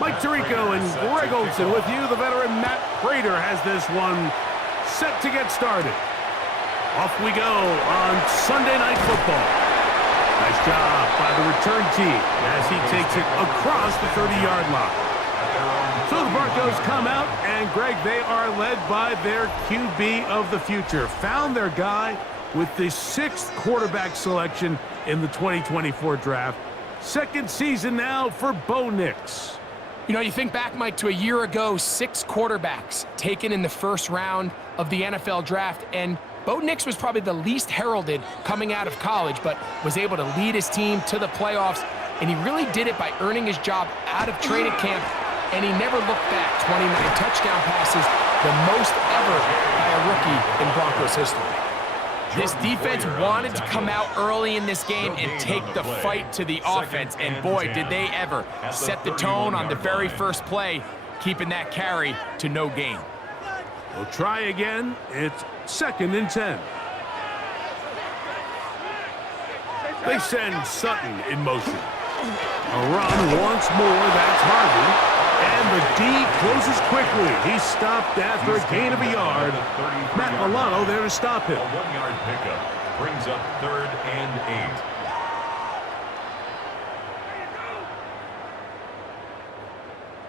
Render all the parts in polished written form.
Mike Tirico and Greg Olson with you. The veteran Matt Prater has this one set to get started. Off we go on Sunday Night Football. Nice job by the return team as he takes it across the 30-yard line. So the Broncos come out, and Greg, they are led by their QB of the future. Found their guy with the 6th quarterback selection in the 2024 draft. Second season now for Bo Nix. You know, you think back, Mike, to a year ago, 6 quarterbacks taken in the first round of the NFL draft, and Bo Nix was probably the least heralded coming out of college, but was able to lead his team to the playoffs, and he really did it by earning his job out of training camp, and he never looked back. 29 touchdown passes, the most ever by a rookie in Broncos history. This defense wanted to come out early in this game and take the fight to the offense, and boy, did they ever set the tone on the very first play, keeping that carry to no gain. We'll try again. It's 2nd and 10. They send Sutton in motion. A run once more. That's Harvey. And the D closes quickly. He's stopped after a gain of a yard. Matt Milano there to stop him. A 1-yard pickup brings up 3rd and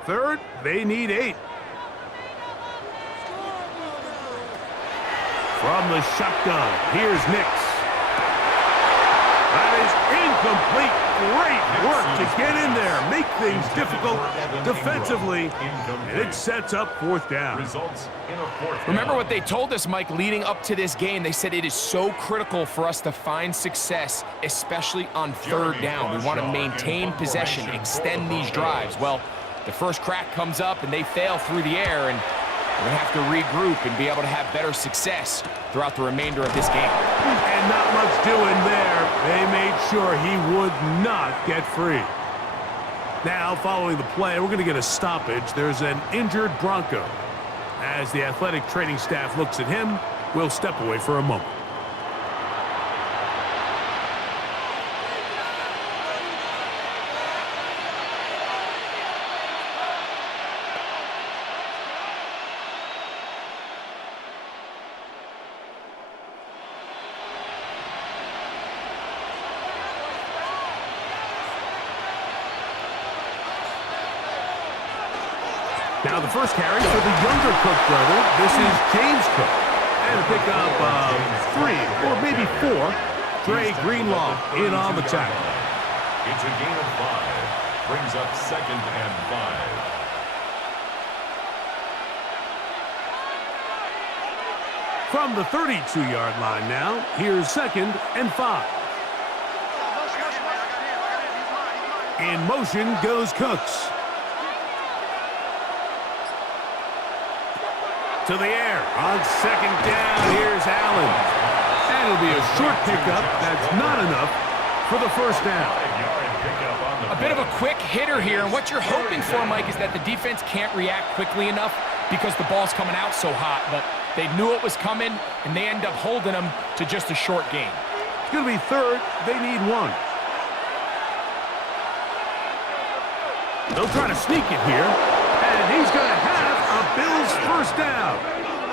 8. Third, they need 8. From the shotgun, here's Nix. That is incomplete. Great work to get in there, make things difficult defensively, and it sets up 4th down. Remember what they told us, Mike, leading up to this game. They said it is so critical for us to find success, especially on 3rd down. We want to maintain possession, extend these drives. Well, the first crack comes up, and they fail through the air, and we have to regroup and be able to have better success throughout the remainder of this game. And not much doing there. They made sure he would not get free. Now, following the play, we're going to get a stoppage. There's an injured Bronco. As the athletic training staff looks at him, we'll step away for a moment. Now the first carry for the younger Cook brother. This is James Cook. And a pickup of 3 or maybe 4. Dre Greenlaw in on the tackle. It's a gain of 5. Brings up 2nd and 5. From the 32-yard line now, here's 2nd and 5. In motion goes Cooks. To the air on 2nd down. Here's Allen. And it'll be a short pickup. That's not enough for the 1st down. A bit of a quick hitter here, and what you're hoping for, Mike, is that the defense can't react quickly enough because the ball's coming out so hot, but they knew it was coming, and they end up holding them to just a short gain. It's going to be 3rd. They need 1. They'll try to sneak it here, and he's going to have a Bills 1st down.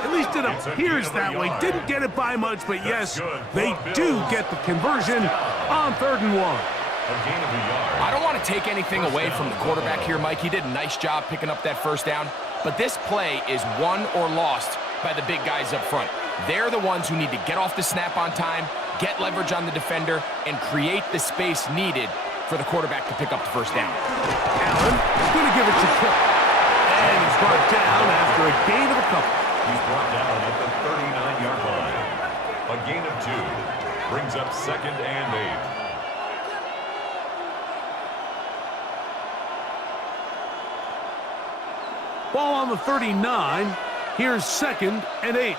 At least it appears that way. Didn't get it by much, but yes, they do get the conversion on 3rd and 1. I don't want to take anything away from the quarterback here, Mike. He did a nice job picking up that 1st down, but this play is won or lost by the big guys up front. They're the ones who need to get off the snap on time, get leverage on the defender, and create the space needed for the quarterback to pick up the 1st down. Allen is going to give it to Cook. And he's brought down after a gain of a couple. He's brought down at the 39-yard line. A gain of 2 brings up 2nd and 8. Ball on the 39. Here's 2nd and 8.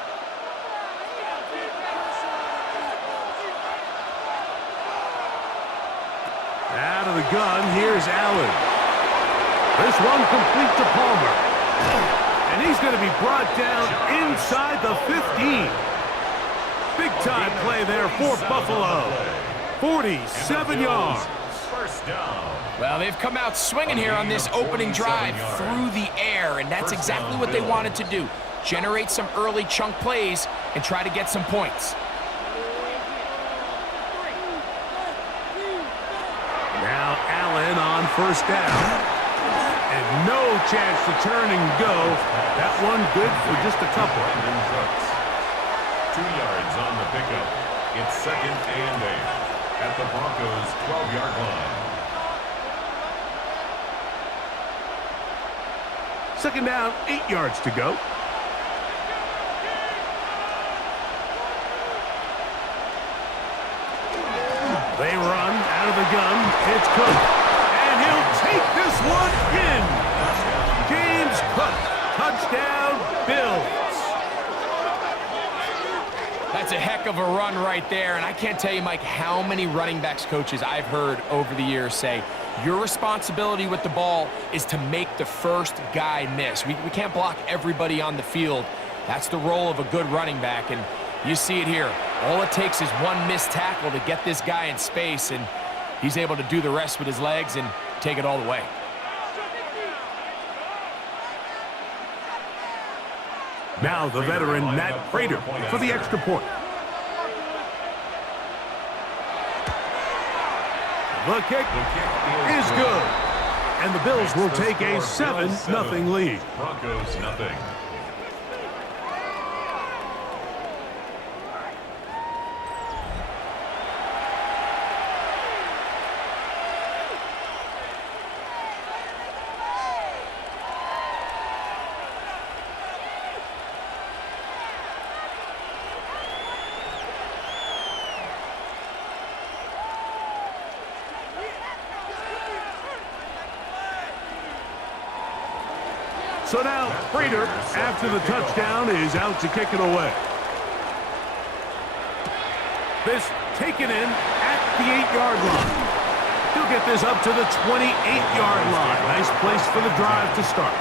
Out of the gun, here's Allen. This one complete to Palmer. And he's going to be brought down inside the 15. Big time play there for Buffalo. 47 yards. First down. Well, they've come out swinging here on this opening drive through the air, and that's exactly what they wanted to do. Generate some early chunk plays and try to get some points. Now Allen on first down. And no chance to turn and go. That one good for just a couple. 2 yards on the pickup. It's 2nd and 8 at the Broncos' 12-yard line. 2nd down, 8 yards to go. They run out of the gun. It's Cook. And he'll take this one in. James Cook. Touchdown, Bills. That's a heck of a run right there, and I can't tell you, Mike, how many running backs coaches I've heard over the years say, your responsibility with the ball is to make the first guy miss. We can't block everybody on the field. That's the role of a good running back, and you see it here. All it takes is one missed tackle to get this guy in space, and he's able to do the rest with his legs and take it all the way. Now the veteran Matt Prater for the extra point. The kick is good. And the Bills will take a 7-0 lead. Broncos nothing. So now, Prater, after the touchdown, is out to kick it away. This taken in at the 8-yard line. He'll get this up to the 28-yard line. Nice place for the drive to start.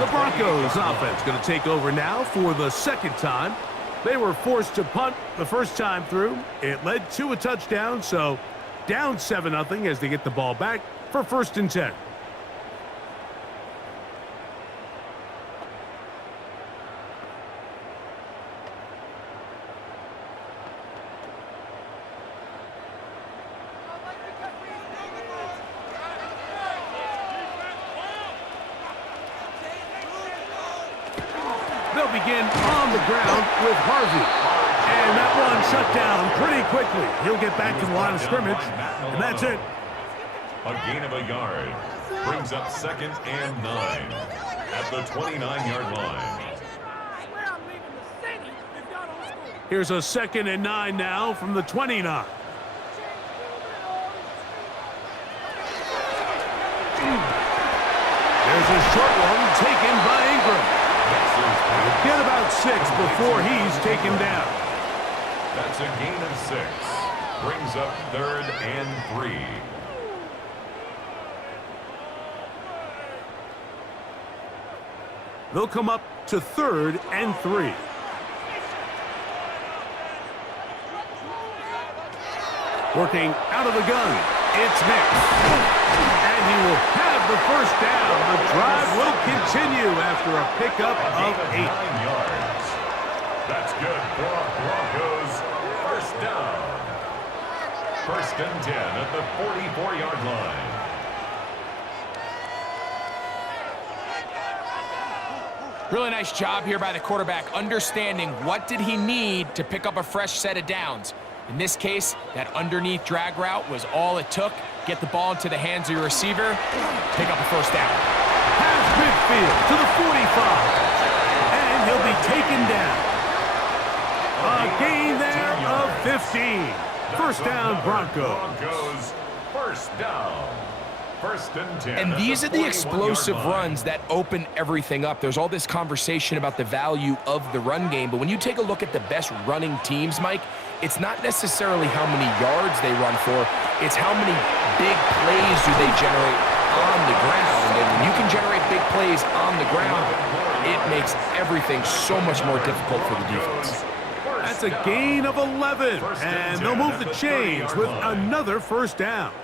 The Broncos offense going to take over now for the second time. They were forced to punt the first time through. It led to a touchdown, so down 7-0 as they get the ball back for 1st and 10. They'll begin on the ground with Harvey. And that one shut down pretty quickly. He'll get back to the line of scrimmage, and that's it. A gain of a yard brings up 2nd and 9 at the 29-yard line. Here's a 2nd and 9 now from the 29. There's a short one taken by Ingram. He'll get about 6 before he's taken down. That's a gain of 6. Brings up 3rd and 3. They'll come up to 3rd and 3. Working out of the gun, it's Nick. And he will have the first down. The drive will continue after a pickup of 8. 9 yards. That's good for Broncos. First down. 1st and 10 at the 44-yard line. Really nice job here by the quarterback, understanding what did he need to pick up a fresh set of downs. In this case, that underneath drag route was all it took. Get the ball into the hands of your receiver, pick up a first down. Pass midfield to the 45. And he'll be taken down. A gain there of 15. First down, Broncos. First down. 1st and 10. And these are the explosive runs that open everything up. There's all this conversation about the value of the run game, but when you take a look at the best running teams, Mike, it's not necessarily how many yards they run for, it's how many big plays do they generate on the ground. And when you can generate big plays on the ground, it makes everything so much more difficult for the defense. That's a gain of 11, and they'll move the chains with another first down.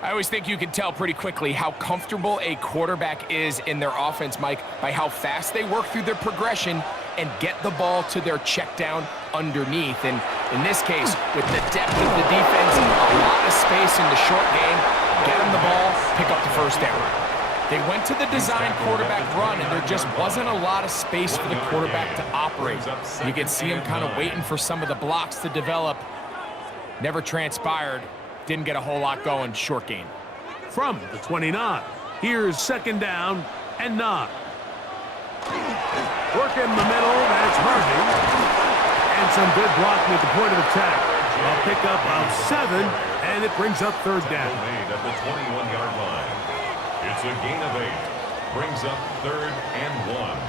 I always think you can tell pretty quickly how comfortable a quarterback is in their offense, Mike, by how fast they work through their progression and get the ball to their check down underneath. And in this case, with the depth of the defense, a lot of space in the short game, get them the ball, pick up the first down. They went to the design quarterback run, and there just wasn't a lot of space for the quarterback to operate. You can see him kind of waiting for some of the blocks to develop. Never transpired. Didn't get a whole lot going, short game. From the 29, here's 2nd down and 9. Work in the middle, that's Harvey. And some good blocking at the point of attack. A pickup of 7, and it brings up 3rd down. Made at the 21-yard line. It's a gain of 8. Brings up 3rd and 1.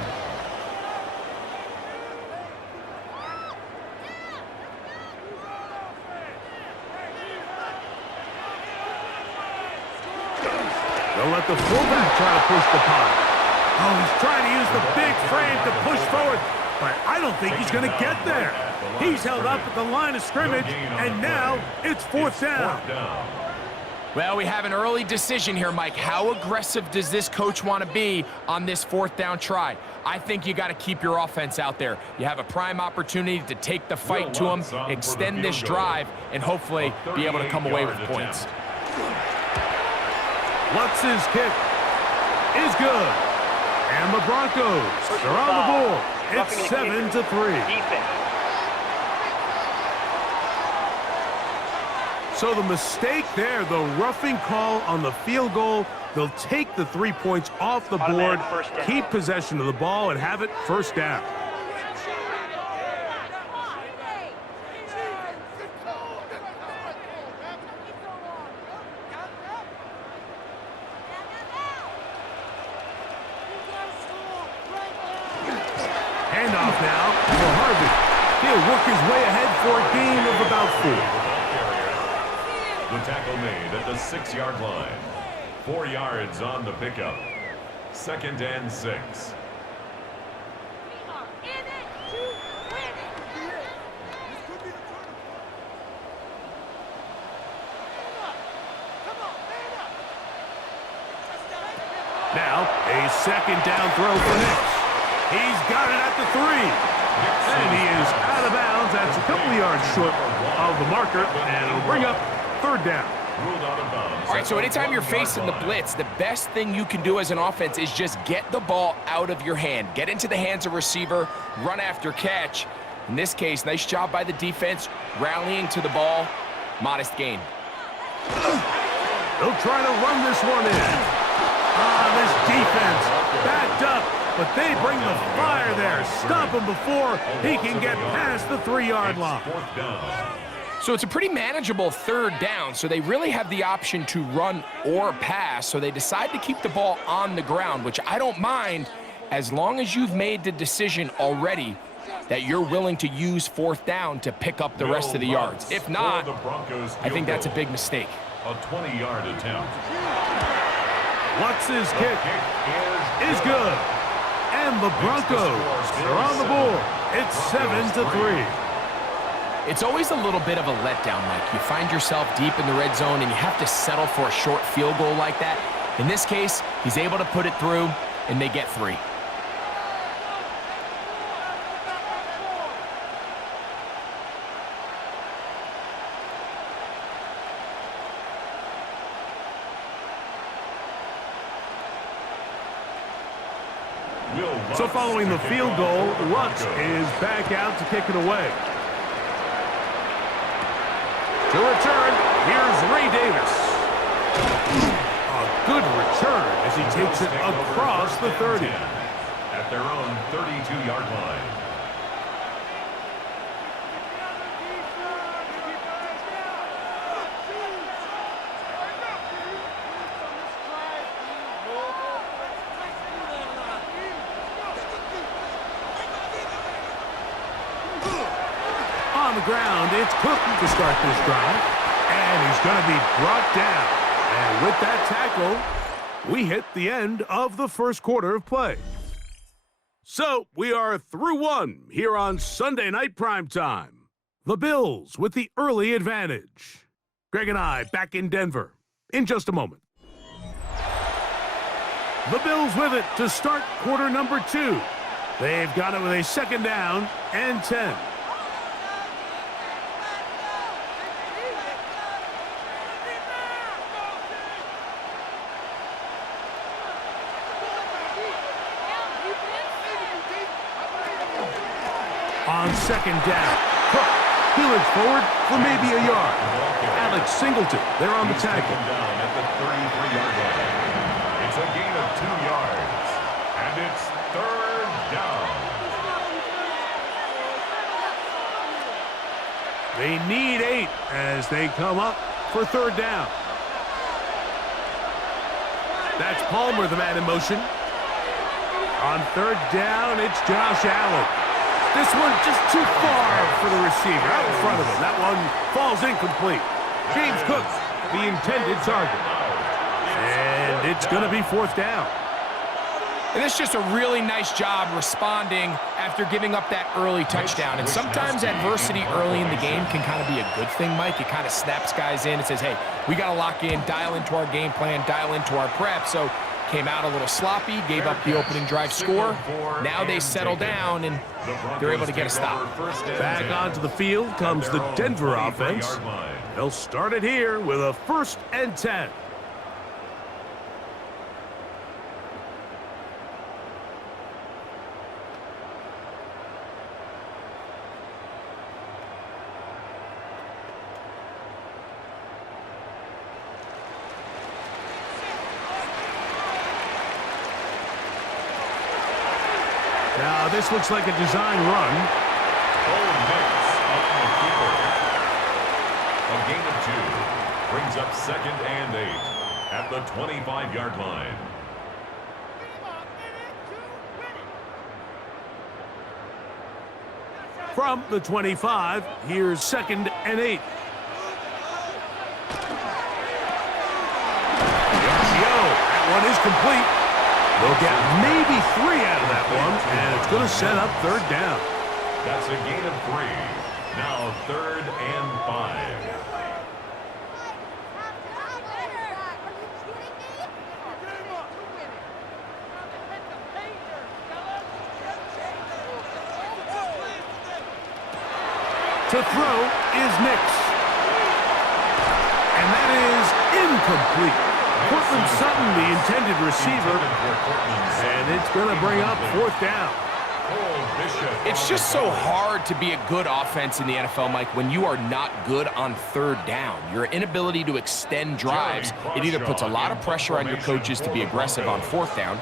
They'll let the fullback try to push the punt. Oh, he's trying to use the big frame to push forward, but I don't think he's going to get there. He's held up at the line of scrimmage, and now it's 4th down. Well, we have an early decision here, Mike. How aggressive does this coach want to be on this 4th down try? I think you got to keep your offense out there. You have a prime opportunity to take the fight to them, extend this drive, and hopefully be able to come away with points. Lutz's kick is good. And the Broncos are on the board. It's 7-3. So the mistake there, the roughing call on the field goal, they'll take the 3 points off the board, keep possession of the ball, and have it 1st down. Handoff now for Harvey. He'll work his way ahead for a gain of about 4. The tackle made at the 6-yard line. 4 yards on the pickup. 2nd and 6. Now, a 2nd down throw for Nix. He's got it at the 3. And he is out of bounds. That's a couple of yards short of the marker, and it'll bring up 3rd down. All right, so anytime you're facing the blitz, the best thing you can do as an offense is just get the ball out of your hand. Get into the hands of receiver, run after catch. In this case, nice job by the defense, rallying to the ball. Modest gain. They'll try to run this one in. This defense backed up, but they bring the fire there. Stop him before he can get past the 3-yard line. So it's a pretty manageable 3rd down, so they really have the option to run or pass, so they decide to keep the ball on the ground, which I don't mind as long as you've made the decision already that you're willing to use 4th down to pick up the rest of the yards. If not, I think that's a big mistake. A 20-yard attempt. Lutz's kick is good. And the Broncos are on the board. It's 7-3. It's always a little bit of a letdown, Mike. You find yourself deep in the red zone, and you have to settle for a short field goal like that. In this case, he's able to put it through, and they get 3. So following the field goal, Lutz is back out to kick it away. To return, here's Ray Davis. A good return as he takes it across the 30. At their own 32-yard line. On the ground, it's Cook to start this drive. And he's going to be brought down. And with that tackle, we hit the end of the 1st quarter of play. So we are through 1 here on Sunday Night Primetime. The Bills with the early advantage. Greg and I back in Denver. in just a moment. The Bills with it to start quarter number 2. They've got it with a 2nd down and 10. On 2nd down, Cook peeling forward for maybe a yard. Alex Singleton, they're on the tackle. Down at the 33-yard line. It's a gain of 2 yards, and it's 3rd down. They need 8 as they come up for 3rd down. That's Palmer, the man in motion. On 3rd down, it's Josh Allen. This one just too far for the receiver out in front of him. That one falls incomplete. James Cook, the intended target. And it's going to be 4th down. And it's just a really nice job responding after giving up that early touchdown. And sometimes adversity early in the game can kind of be a good thing, Mike. It kind of snaps guys in and says, hey, we got to lock in, dial into our game plan, dial into our prep. So came out a little sloppy, gave up the opening drive score. Now they settle down, and they're able to get a stop. Back onto the field comes the Denver offense. They'll start it here with a 1st and 10. Now, this looks like a design run. A gain of 2 brings up 2nd and 8 at the 25-yard line. From the 25, here's 2nd and 8. That one is complete. They'll get maybe 3 out of that one, and it's going to set up 3rd down. That's a gain of 3. Now 3rd and 5. To throw is Nix. And that is incomplete. Cortland Sutton, the intended receiver, and it's going to bring up 4th down. It's just so hard to be a good offense in the NFL, Mike, when you are not good on 3rd down. Your inability to extend drives, it either puts a lot of pressure on your coaches to be aggressive on 4th down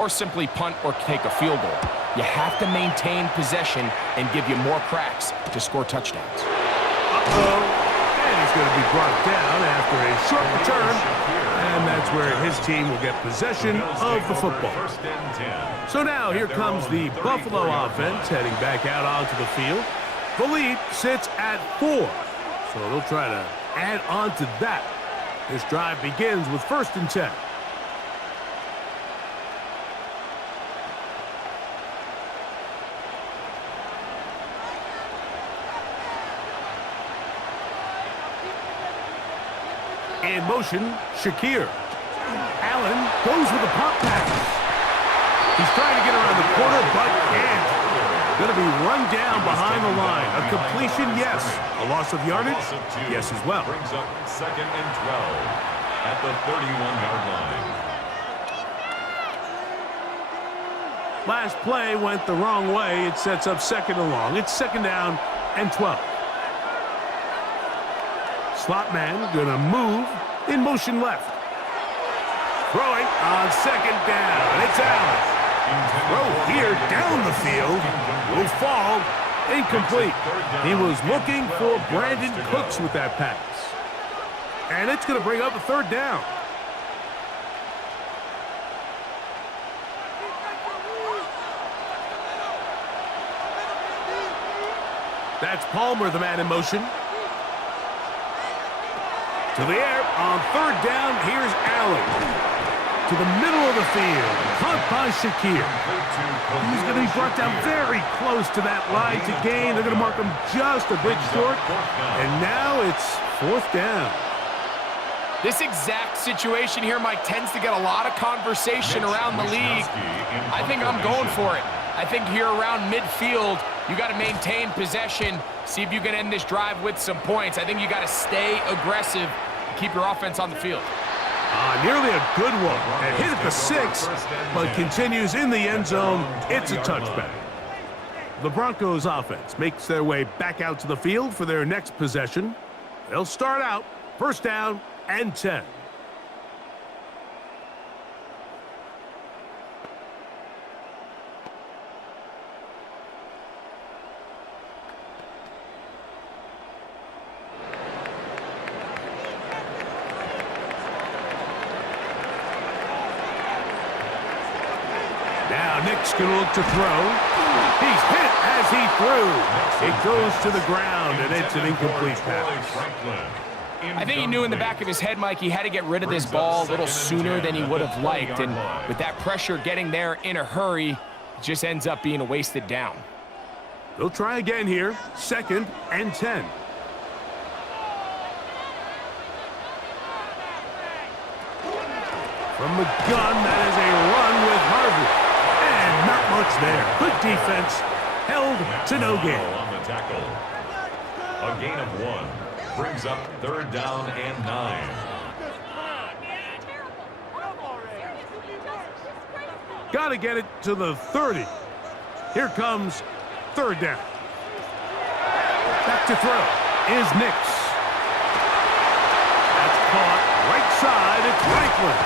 or simply punt or take a field goal. You have to maintain possession and give you more cracks to score touchdowns. And he's going to be brought down after a short return. And that's where his team will get possession of the football. So now here comes the Buffalo offense heading back out onto the field. The lead sits at 4. So they'll try to add on to that. This drive begins with 1st and 10. In motion, Shakir. Allen goes with a pop pass. He's trying to get around the corner, but can't. Going to be run down behind the line. A completion, yes. A loss of yardage, yes as well. Brings up 2nd and 12 at the 31-yard line. Last play went the wrong way. It sets up 2nd and long. It's 2nd down and 12. Slot man going to move in motion left. Throwing on 2nd down. It's Allen. Throw here down the field. Will fall. Incomplete. He was looking for Brandon Cooks with that pass. And it's going to bring up a 3rd down. That's Palmer, the man in motion. To the air on 3rd down. Here's Allen. To the middle of the field. Caught by Shakir. He's going to be brought down very close to that line to gain. They're going to mark him just a bit short. And now it's 4th down. This exact situation here, Mike, tends to get a lot of conversation around the league. I think I'm going for it. I think here around midfield, you got to maintain possession, see if you can end this drive with some points. I think you got to stay aggressive, keep your offense on the field. Nearly a good one. And hit at the 6, but continues in the end zone. It's a touchback. The Broncos offense makes their way back out to the field for their next possession. They'll start out first down and 10. Now Nick's going to look to throw. He's hit as he threw. It goes to the ground, and it's an incomplete pass. I think he knew in the back of his head, Mike, he had to get rid of this ball a little sooner than he would have liked. And with that pressure getting there in a hurry, it just ends up being a wasted down. They'll try again here. Second and 10. From the gun, that is a run with Harvey. And not much there. Good defense. Held to no gain. On the tackle. A gain of 1. Brings up third down and 9. Got to get it to the 30. Here comes third down. Back to throw is Nix. That's caught right side. It's Franklin.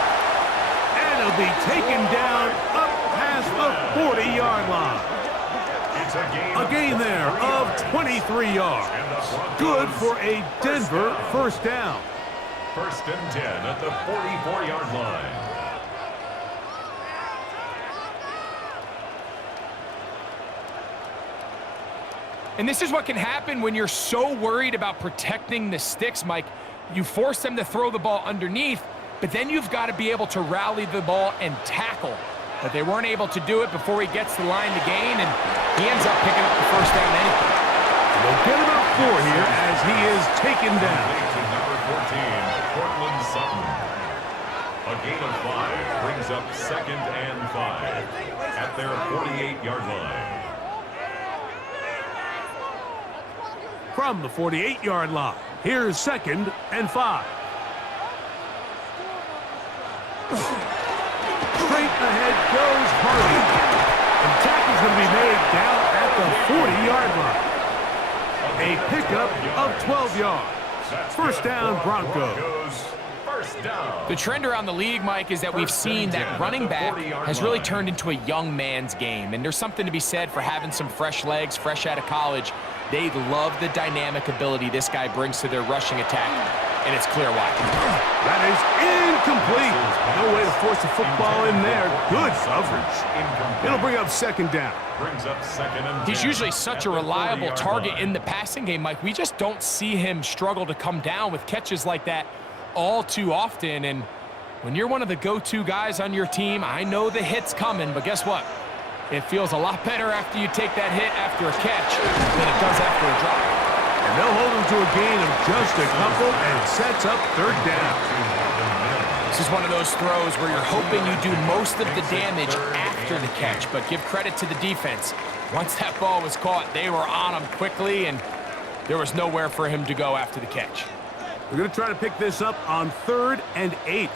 And it'll be taken down up past the 40-yard line. A gain there of 23 yards. Good for a Denver first down. First and 10 at the 44-yard line. And this is what can happen when you're so worried about protecting the sticks, Mike. You force them to throw the ball underneath, but then you've got to be able to rally the ball and tackle. But they weren't able to do it before he gets the line to gain, and he ends up picking up the first down anyway. They'll get about 4 here as he is taken down. To number 14, Cortland Sutton. A gain of 5 brings up second and 5 at their 48-yard line. From the 48-yard line, here's second and 5. Straight ahead goes Harvey. And the tackle's going to be made down at the 40-yard line. A pickup of 12 yards. First down, Broncos. First down. The trend around the league, Mike, is that we've seen that running back has really turned into a young man's game. And there's something to be said for having some fresh legs, fresh out of college. They love the dynamic ability this guy brings to their rushing attack. And it's clear why. That is incomplete. No way to force the football in there. Good coverage. It'll bring up second down. Brings up second and 10. He's usually such a reliable target in the passing game, Mike. We just don't see him struggle to come down with catches like that all too often. And when you're one of the go-to guys on your team, I know the hit's coming, but guess what? It feels a lot better after you take that hit after a catch than it does after a drop. And they'll hold him to a gain of just a couple and sets up third down. This is one of those throws where you're hoping you do most of the damage after the catch, but give credit to the defense. Once that ball was caught, they were on him quickly, and there was nowhere for him to go after the catch. We're going to try to pick this up on third and 8.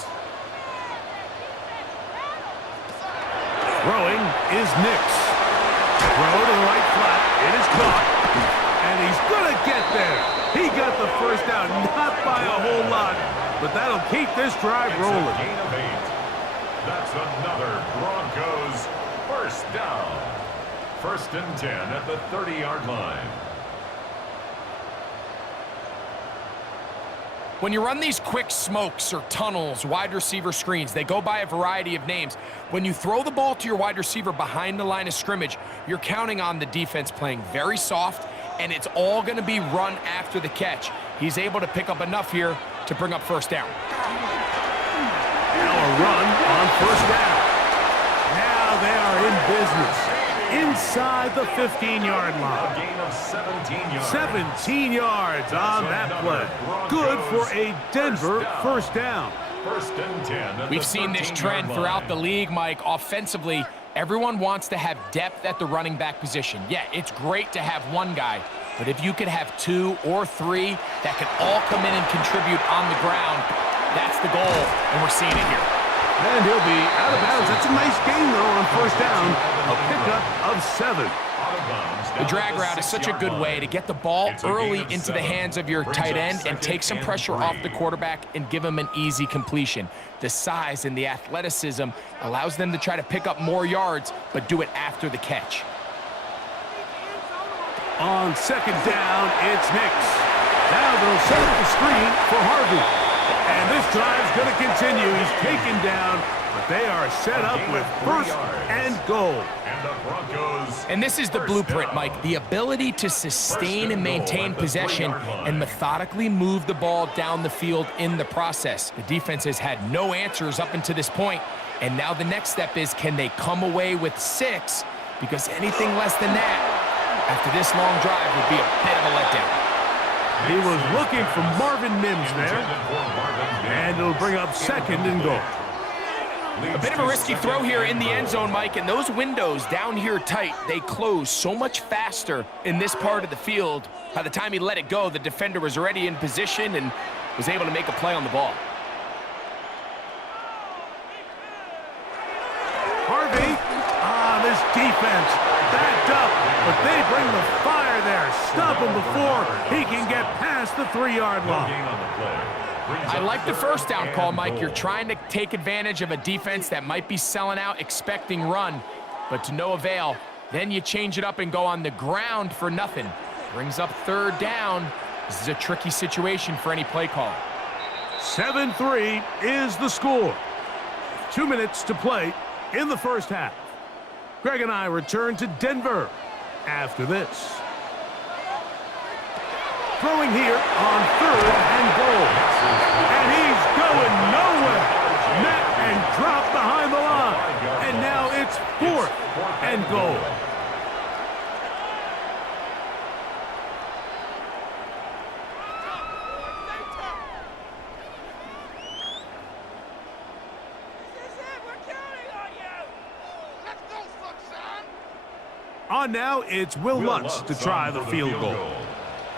Throwing is Nix. Throw to the right flat. It is caught. And he's going to get there. He got the first down, not by a whole lot, but that'll keep this drive rolling. A gain of 8. That's another Broncos first down. First and 10 at the 30-yard line. When you run these quick smokes or tunnels, wide receiver screens, they go by a variety of names. When you throw the ball to your wide receiver behind the line of scrimmage, you're counting on the defense playing very soft, and it's all going to be run after the catch. He's able to pick up enough here to bring up first down. Now a run on first down. Now they are in business. inside the 15-yard A line. gain of 17 yards. 17 yards on that play. Good for a Denver first down. First and 10 at We've the seen this 13-yard trend line. throughout the league, Mike. Offensively, everyone wants to have depth at the running back position. Yeah, it's great to have one guy, but if you could have 2 or 3 that can all come in and contribute on the ground, that's the goal, and we're seeing it here. And he'll be out of bounds. That's a nice gain, though, on first down. A pickup of 7. The drag route is such a good way to get the ball early into the hands of your tight end and take some pressure off the quarterback and give him an easy completion. The size and the athleticism allows them to try to pick up more yards, but do it after the catch. On second down, it's Nix. Now they'll set up the screen for Harvey. And this drive's going to continue. He's taken down, but they are set up with first and goal. And the Broncos. And this is the blueprint, Mike. The ability to sustain and maintain possession and methodically move the ball down the field in the process. The defense has had no answers up until this point, and now the next step is, can they come away with 6? Because anything less than that, after this long drive, would be a bit of a letdown. He was looking for Marvin Mims there, and it'll bring up second and goal. A bit of a risky throw here in the end zone, Mike, and those windows down here tight, they close so much faster in this part of the field. By the time he let it go, the defender was already in position and was able to make a play on the ball. Harvey, this defense backed up, but they bring the fire there. Stop him before he can get past the 3-yard line. I like the first down call, Mike. You're trying to take advantage of a defense that might be selling out, expecting run, but to no avail. Then you change it up and go on the ground for nothing. Brings up third down. This is a tricky situation for any play call. 7-3 is the score. 2 minutes to play in the first half. Greg and I return to Denver after this. Throwing here on third and goal. And he's going nowhere. Met and dropped behind the line. And now it's fourth and goal. On now, it's Will Lutz to try the field goal.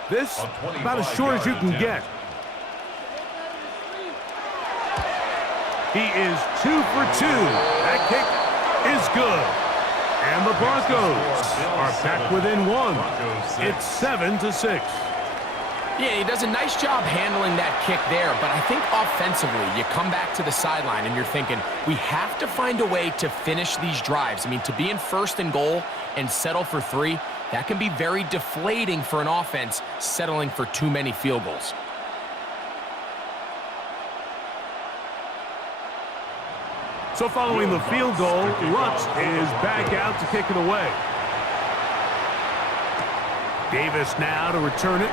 This, about as short as you can get. He is 2 for 2. That kick is good. And the Broncos are back within 1. It's 7-6. Yeah, he does a nice job handling that kick there, but I think offensively, you come back to the sideline and you're thinking, we have to find a way to finish these drives. I mean, to be in first and goal and settle for 3, that can be very deflating for an offense settling for too many field goals. So following the field goal, Lutz is back out to kick it away. Davis now to return it.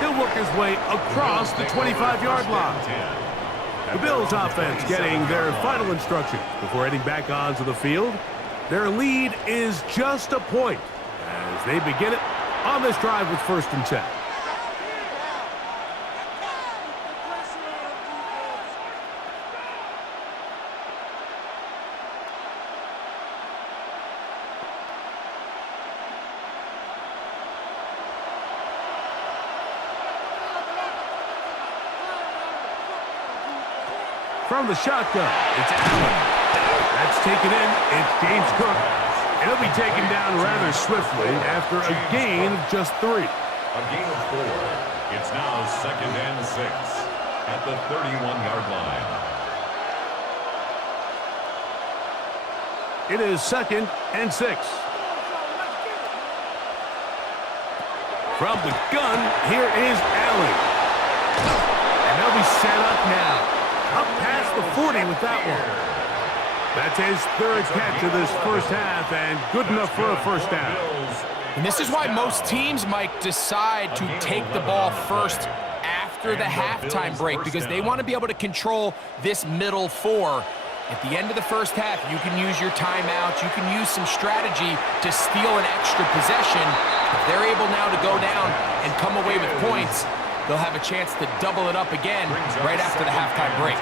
He'll work his way across the 25-yard line. The Bills offense getting their final instructions before heading back onto the field. Their lead is just a point as they begin it on this drive with first and 10. From the shotgun, it's Allen. That's taken in. It's James Cook. And he'll be taken down rather swiftly after a gain of just 3. A gain of 4. It's now second and 6 at the 31-yard line. It is second and 6. From the gun, here is Allen. And they'll be set up now. Up past the 40 with that one. That's his third catch of this first half, and good enough for a first down. And this is why most teams might decide to take the ball first after the halftime break, because they want to be able to control this middle 4. At the end of the first half, you can use your timeouts. You can use some strategy to steal an extra possession. If they're able now to go down and come away with points, they'll have a chance to double it up again right after the halftime break.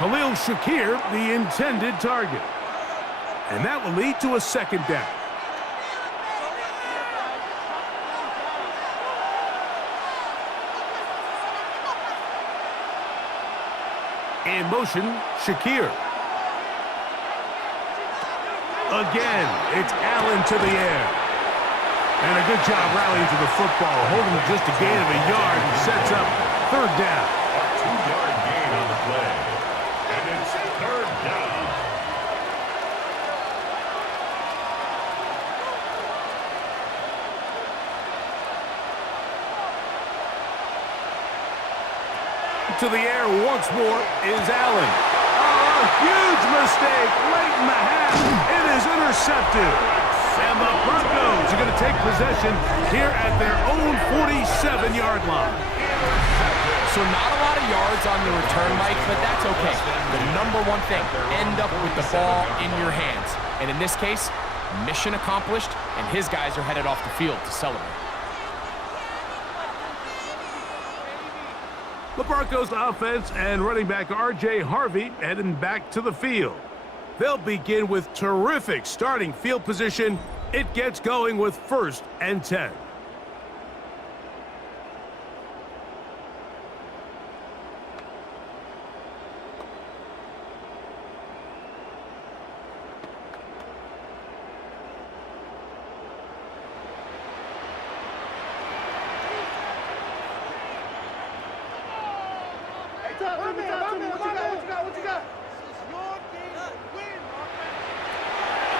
Khalil Shakir, the intended target. And that will lead to a second down. In motion, Shakir. Again, it's Allen to the air. And a good job rallying to the football, holding just a gain of a yard and sets up third down. A 2-yard gain on the play. And it's third down. To the air once more is Allen. Oh, a huge mistake late in the half. It is intercepted. And the Broncos are going to take possession here at their own 47-yard line. So not a lot of yards on the return, Mike, but that's okay. The number one thing, end up with the ball in your hands. And in this case, mission accomplished, and his guys are headed off the field to celebrate. The Broncos offense and running back R.J. Harvey heading back to the field. They'll begin with terrific starting field position. It gets going with 1st and 10.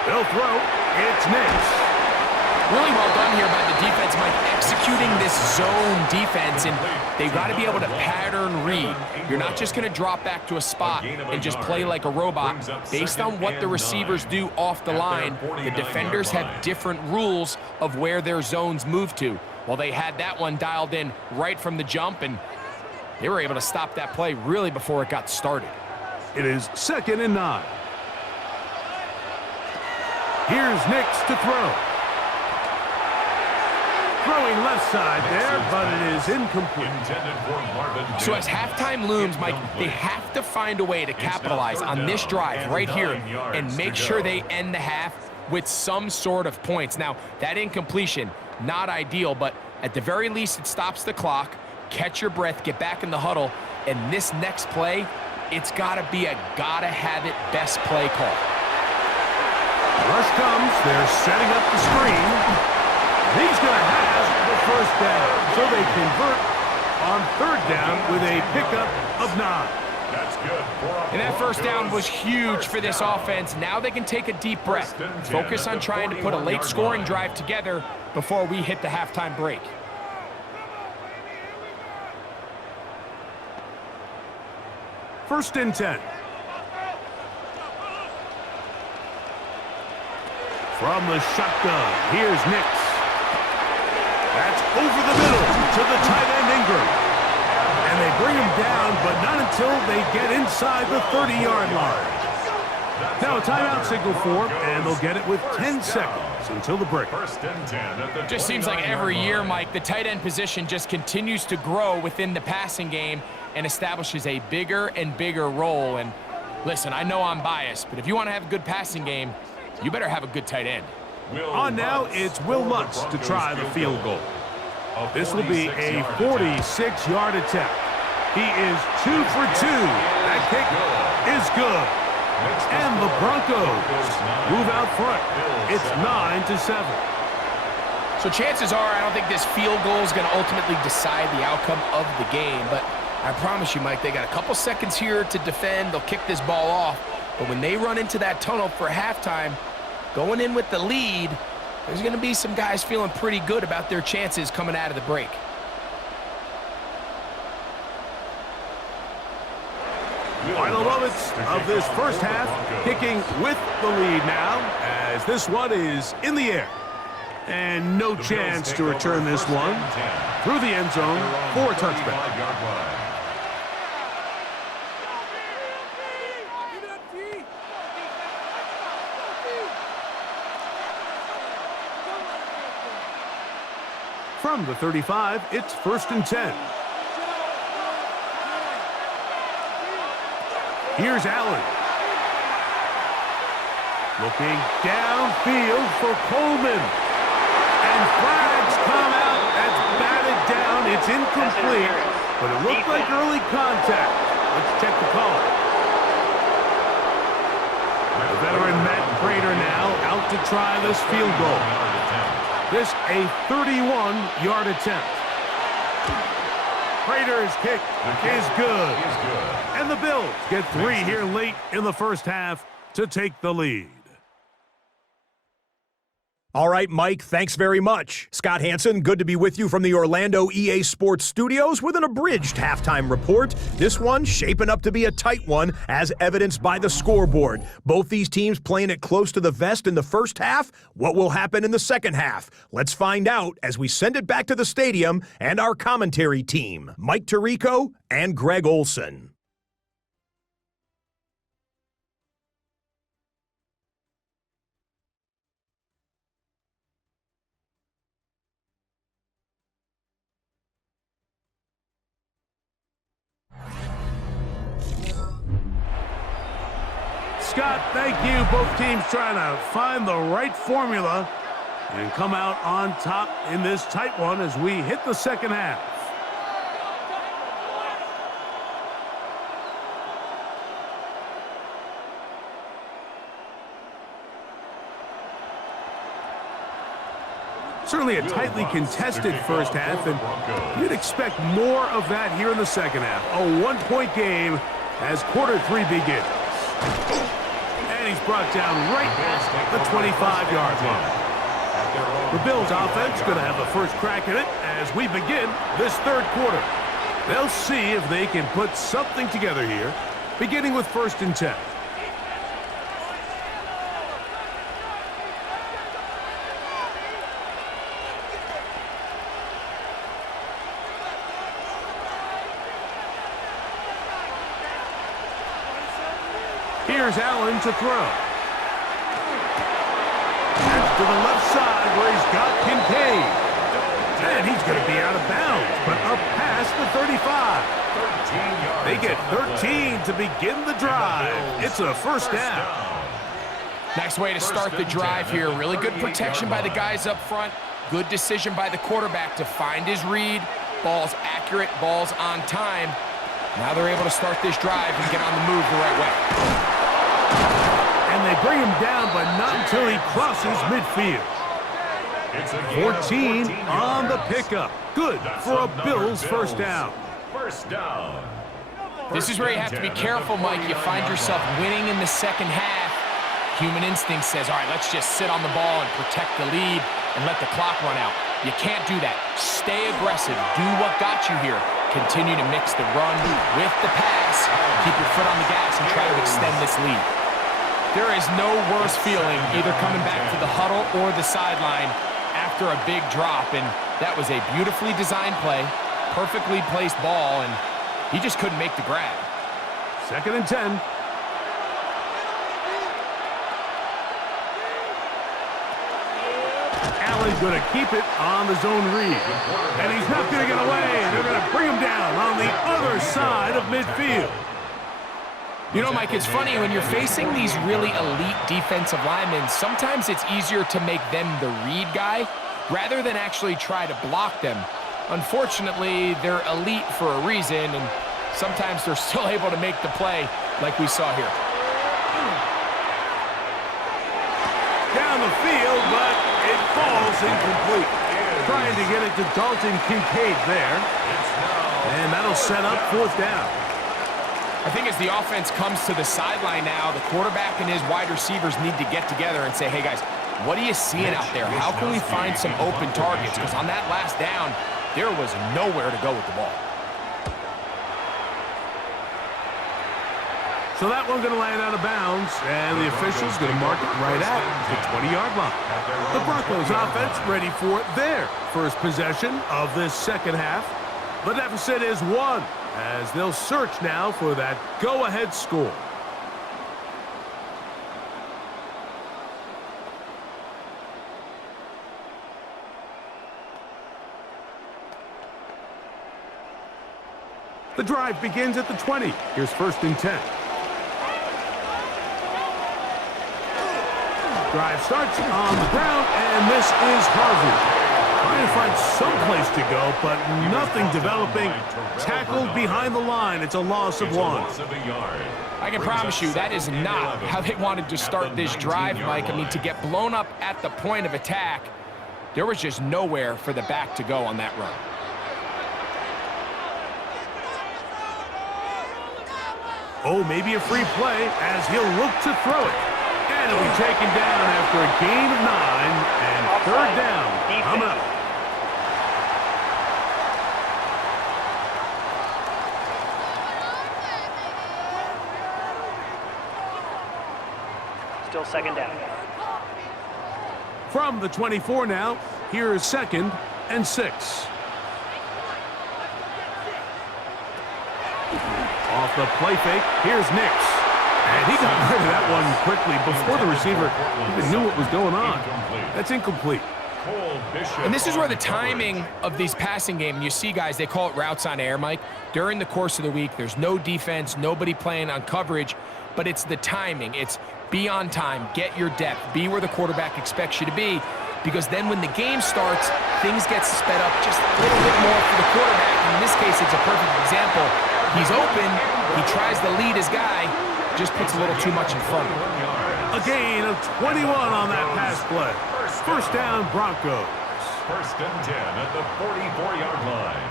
They'll throw. It's Nix. Really well done here by the defense, Mike, executing this zone defense, and they've got to be able to pattern read. You're not just going to drop back to a spot and just play like a robot. Based on what the receivers do off the line, the defenders have different rules of where their zones move to. Well, they had that one dialed in right from the jump, and they were able to stop that play really before it got started. It is 2nd and 9. Here's Nix to throw. Throwing left side there, but it is incomplete. So as halftime looms, Mike, they have to find a way to capitalize on this drive right here and make sure they end the half with some sort of points. Now, that incompletion, not ideal, but at the very least, it stops the clock. Catch your breath, get back in the huddle, and this next play, it's got to be a gotta-have-it best play call. Rush comes. They're setting up the screen. He's going to have the 1st down. So they convert on 3rd down with a pickup of 9. That's good. And that 1st down was huge for this offense. Now they can take a deep breath. Focus on trying to put a late scoring drive together before we hit the halftime break. First and 10. From the shotgun, here's Nix. That's over the middle to the tight end Ingram. And they bring him down, but not until they get inside the 30-yard line. Now a timeout signal for, and they'll get it with 10 seconds until the break. Just seems like every year, Mike, the tight end position just continues to grow within the passing game and establishes a bigger and bigger role. And listen, I know I'm biased, but if you want to have a good passing game, you better have a good tight end. On now, it's Will Lutz to try the field goal. This will be a 46-yard attempt. He is 2 for 2. That kick is good. And the Broncos move out front. It's 9-7. So chances are, I don't think this field goal is going to ultimately decide the outcome of the game. But I promise you, Mike, they got a couple seconds here to defend. They'll kick this ball off. But when they run into that tunnel for halftime, going in with the lead, there's going to be some guys feeling pretty good about their chances coming out of the break. Final moments of this first half, kicking with the lead now, as this one is in the air. And no chance to return this one through the end zone for a touchback. From the 35, it's 1st and 10. Here's Allen. Looking downfield for Coleman. And flags come out. That's batted down. It's incomplete, but it looked like early contact. Let's check the call. The veteran Matt Prater now out to try this field goal. This a 31-yard attempt. Prater's kick is good. And the Bills get 3 here late in the first half to take the lead. All right, Mike, thanks very much. Scott Hansen, good to be with you from the Orlando EA Sports Studios with an abridged halftime report. This one shaping up to be a tight one, as evidenced by the scoreboard. Both these teams playing it close to the vest in the first half. What will happen in the second half? Let's find out as we send it back to the stadium and our commentary team, Mike Tirico and Greg Olson. Scott, thank you. Both teams trying to find the right formula and come out on top in this tight one as we hit the second half. Certainly a tightly contested first half, and you'd expect more of that here in the second half. A one-point game as quarter 3 begins. And he's brought down right at the 25-yard line. The Bills offense going to have the first crack at it as we begin this third quarter. They'll see if they can put something together here, beginning with 1st and 10. Here's Allen to throw. That's to the left side where he's got Kincaid. And he's going to be out of bounds, but up past the 35. They get 13 to begin the drive. It's a first down. Nice way to start the drive here. Really good protection by the guys up front. Good decision by the quarterback to find his read. Ball's accurate, ball's on time. Now they're able to start this drive and get on the move the right way. And they bring him down, but not until he crosses midfield. 14 on the pickup. Good for a Bills first down. This is where you have to be careful, Mike. You find yourself winning in the second half. Human instinct says, all right, let's just sit on the ball and protect the lead and let the clock run out. You can't do that. Stay aggressive. Do what got you here. Continue to mix the run with the pass. Keep your foot on the gas and try to extend this lead. There is no worse feeling either coming back to the huddle or the sideline after a big drop, and that was a beautifully designed play, perfectly placed ball, and he just couldn't make the grab. 2nd and 10. Allen's going to keep it on the zone read. And he's not going to get away. They're going to bring him down on the other side of midfield. You know, Mike, it's funny, when you're facing these really elite defensive linemen, sometimes it's easier to make them the read guy rather than actually try to block them. Unfortunately, they're elite for a reason, and sometimes they're still able to make the play like we saw here. Down the field, but it falls incomplete. Trying to get it to Dalton Kincaid there. And that'll set up 4th down. I think as the offense comes to the sideline now, the quarterback and his wide receivers need to get together and say, hey, guys, what are you seeing out there? How can we find some open targets? Because on that last down, there was nowhere to go with the ball. So that one's going to land out of bounds, and the official's going to mark it right at the 20-yard line. The Broncos offense ready for their first possession of this second half. The deficit is 1. As they'll search now for that go-ahead score. The drive begins at the 20. Here's 1st and 10. Drive starts on the ground, and this is Harvey. Trying to find some place to go, but nothing developing. Tackled behind the line. It's a loss of 1. I can promise you that is not how they wanted to start this drive, Mike. I mean, to get blown up at the point of attack, there was just nowhere for the back to go on that run. Oh, maybe a free play as he'll look to throw it. And it'll be taken down after a gain of 9 and 3rd down. Coming up. Still 2nd down. From the 24 now, here is 2nd and 6. Off the play fake, here's Nix. And he got rid of that one quickly before the receiver even knew what was going on. That's incomplete. And this is where the timing of these passing games, you see guys, they call it routes on air, Mike. During the course of the week, there's no defense, nobody playing on coverage, but it's the timing. It's be on time, get your depth, be where the quarterback expects you to be, because then when the game starts, things get sped up just a little bit more for the quarterback. In this case, it's a perfect example. He's open, he tries to lead his guy, just puts a little too much in front of him. A gain of 21 on that pass play. 1st down, Broncos. 1st and 10 at the 44-yard line.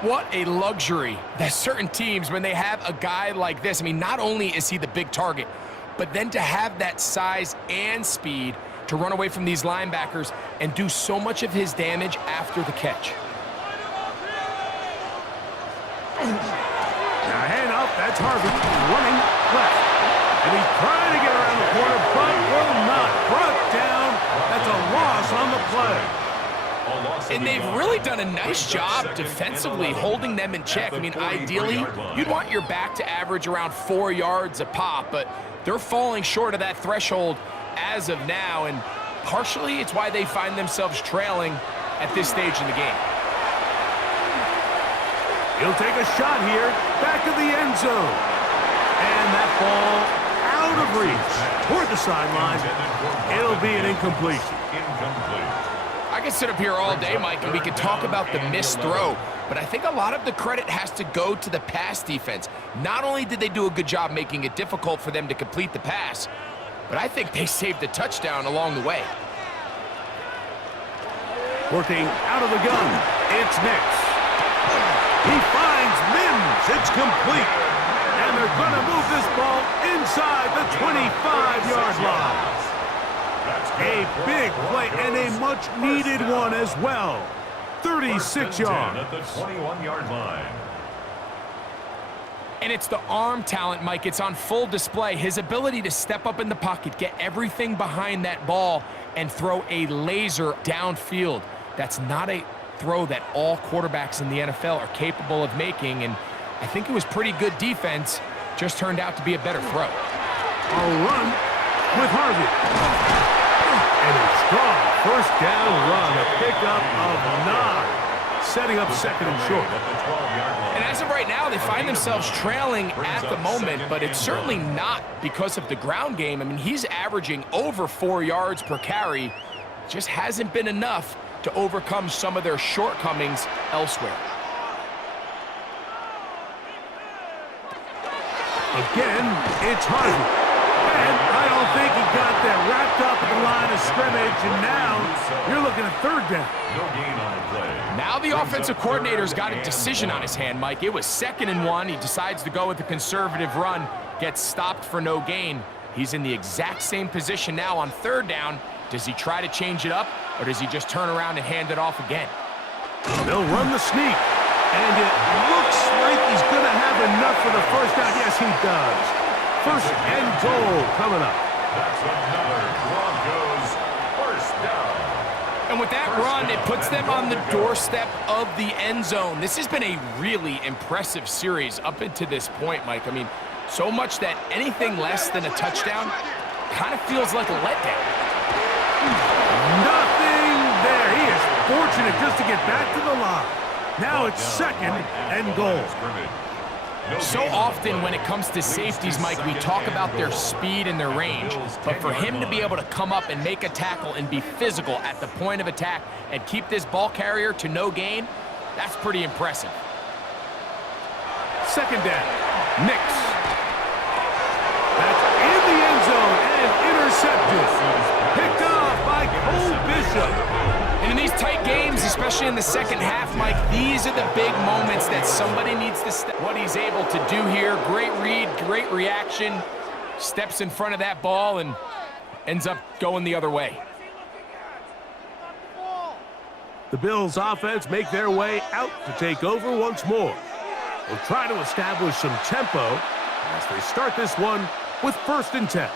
What a luxury that certain teams, when they have a guy like this, I mean, not only is he the big target, but then to have that size and speed to run away from these linebackers and do so much of his damage after the catch. Now hand off, that's Harvey running left. And he's trying to get around the corner, but will not. Brought down. That's a loss on the play. And they've really done a nice job defensively holding them in check. I mean, ideally, you'd want your back to average around 4 yards a pop, but they're falling short of that threshold as of now, and partially it's why they find themselves trailing at this stage in the game. He'll take a shot here, back of the end zone. And that ball out of reach toward the sideline. It'll be an incompletion. I can sit up here all day, Mike, and we can talk about the missed throw, but I think a lot of the credit has to go to the pass defense. Not only did they do a good job making it difficult for them to complete the pass, but I think they saved a touchdown along the way. Working out of the gun, it's Nix. He finds Mims. It's complete. And they're going to move this ball inside the 25-yard line. A big play and a much-needed one as well. 36 yards. At the 21-yard line. And it's the arm talent, Mike. It's on full display. His ability to step up in the pocket, get everything behind that ball, and throw a laser downfield. That's not a throw that all quarterbacks in the NFL are capable of making, and I think it was pretty good defense. Just turned out to be a better throw. A run with Harvey. And a strong 1st down run, a pickup of 9, setting up 2nd and short. And as of right now, they find themselves trailing at the moment, but it's certainly not because of the ground game. I mean, he's averaging over 4 yards per carry. Just hasn't been enough to overcome some of their shortcomings elsewhere. Again, it's Harvey. And I don't think he got that wrapped up at the line of scrimmage, and now you're looking at 3rd down. No gain on the play. Now the offensive coordinator's got a decision on his hand, Mike. It was 2nd and 1. He decides to go with a conservative run, gets stopped for no gain. He's in the exact same position now on 3rd down. Does he try to change it up, or does he just turn around and hand it off again? They'll run the sneak, and it looks like he's going to have enough for the 1st down. Yes, he does. 1st and goal coming up. That's another Broncos 1st down. And with that run, it puts them on the doorstep of the end zone. This has been a really impressive series up until this point, Mike. I mean, so much that anything less than a touchdown kind of feels like a letdown. Nothing there. He is fortunate just to get back to the line. Now it's second and goal. So often when it comes to safeties, Mike, we talk about their speed and their range. But for him to be able to come up and make a tackle and be physical at the point of attack and keep this ball carrier to no gain, that's pretty impressive. Second down. Nix. That's in the end zone and intercepted. Picked off by Cole Bishop. And in these tight games, especially in the second half, Mike, these are the big moments that somebody needs to step. What he's able to do here, great read, great reaction, steps in front of that ball and ends up going the other way. The Bills' offense make their way out to take over once more. They'll try to establish some tempo as they start this one with 1st and 10.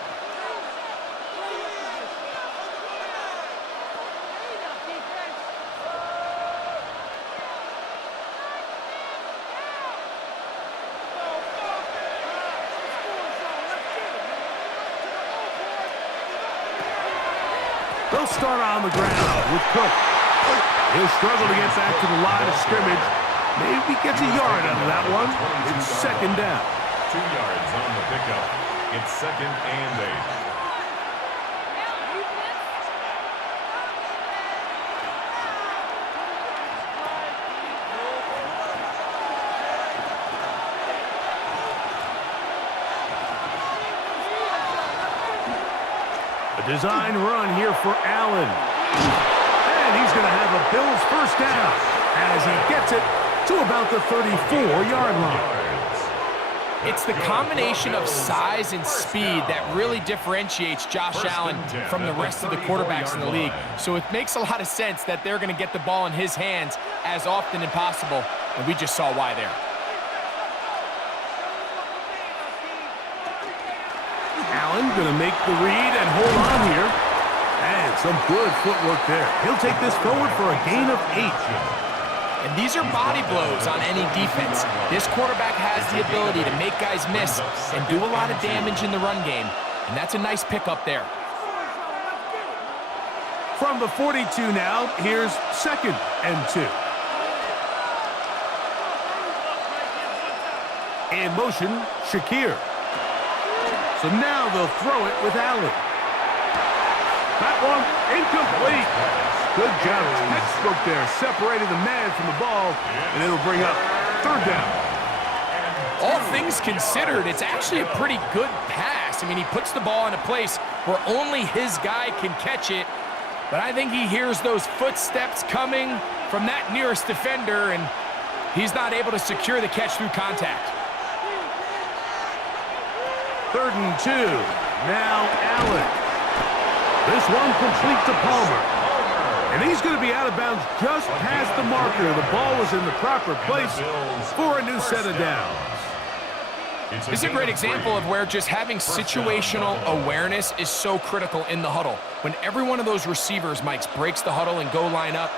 They'll start on the ground with Cook. He'll struggle to get back to the line of scrimmage. Maybe gets a yard out of that one. It's second down. 2 yards on the pickup. It's 2nd and 8. A design run here for Allen. And he's going to have a Bills 1st down as he gets it to about the 34-yard line. It's the combination of size and speed that really differentiates Josh Allen from the rest of the quarterbacks in the league. So it makes a lot of sense that they're going to get the ball in his hands as often as possible, and we just saw why there. Allen going to make the read and hold on here. And some good footwork there. He'll take this forward for a gain of 8. And these are body blows on any defense. This quarterback has the ability to make guys miss and do a lot of damage in the run game. And that's a nice pickup there. From the 42 now, here's 2nd and 2. In motion, Shakir. So now they'll throw it with Allen. That one incomplete. Good job. Textbook there. Separated the man from the ball, and it'll bring up 3rd down. All things considered, it's actually a pretty good pass. I mean, he puts the ball in a place where only his guy can catch it. But I think he hears those footsteps coming from that nearest defender, and he's not able to secure the catch through contact. 3rd and 2. Now Allen. This one complete to Palmer. And he's going to be out of bounds just past the marker. The ball was in the proper place for a new set of downs. This is a great example of where just having situational awareness is so critical in the huddle. When every one of those receivers, Mike, breaks the huddle and go line up,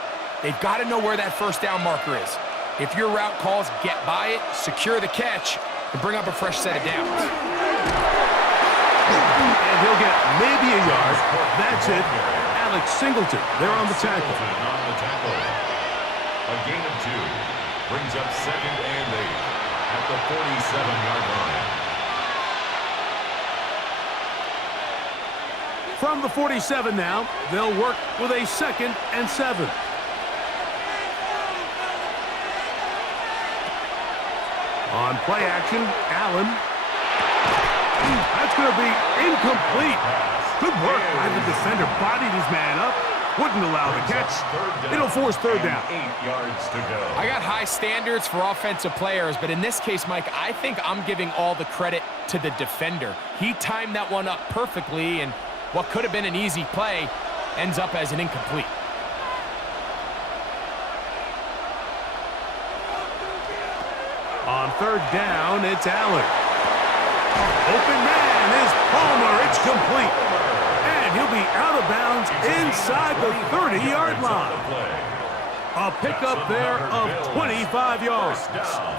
they've got to know where that 1st down marker is. If your route calls, get by it, secure the catch, and bring up a fresh set of downs. And he'll get maybe a yard. That's it. Alex Singleton, they're on the tackle. A gain of 2 brings up 2nd and 8 at the 47-yard line. From the 47 now, they'll work with a 2nd and 7. On play action, Allen. That's going to be incomplete. Good work by the defender. Bodied his man up. Wouldn't allow the catch. It'll force 3rd down. 8 yards to go. I got high standards for offensive players, but in this case, Mike, I think I'm giving all the credit to the defender. He timed that one up perfectly, and what could have been an easy play ends up as an incomplete. On 3rd down, it's Allen. Open man is Palmer. It's complete. And he'll be out of bounds inside the 30-yard line. A pickup there of 25 yards.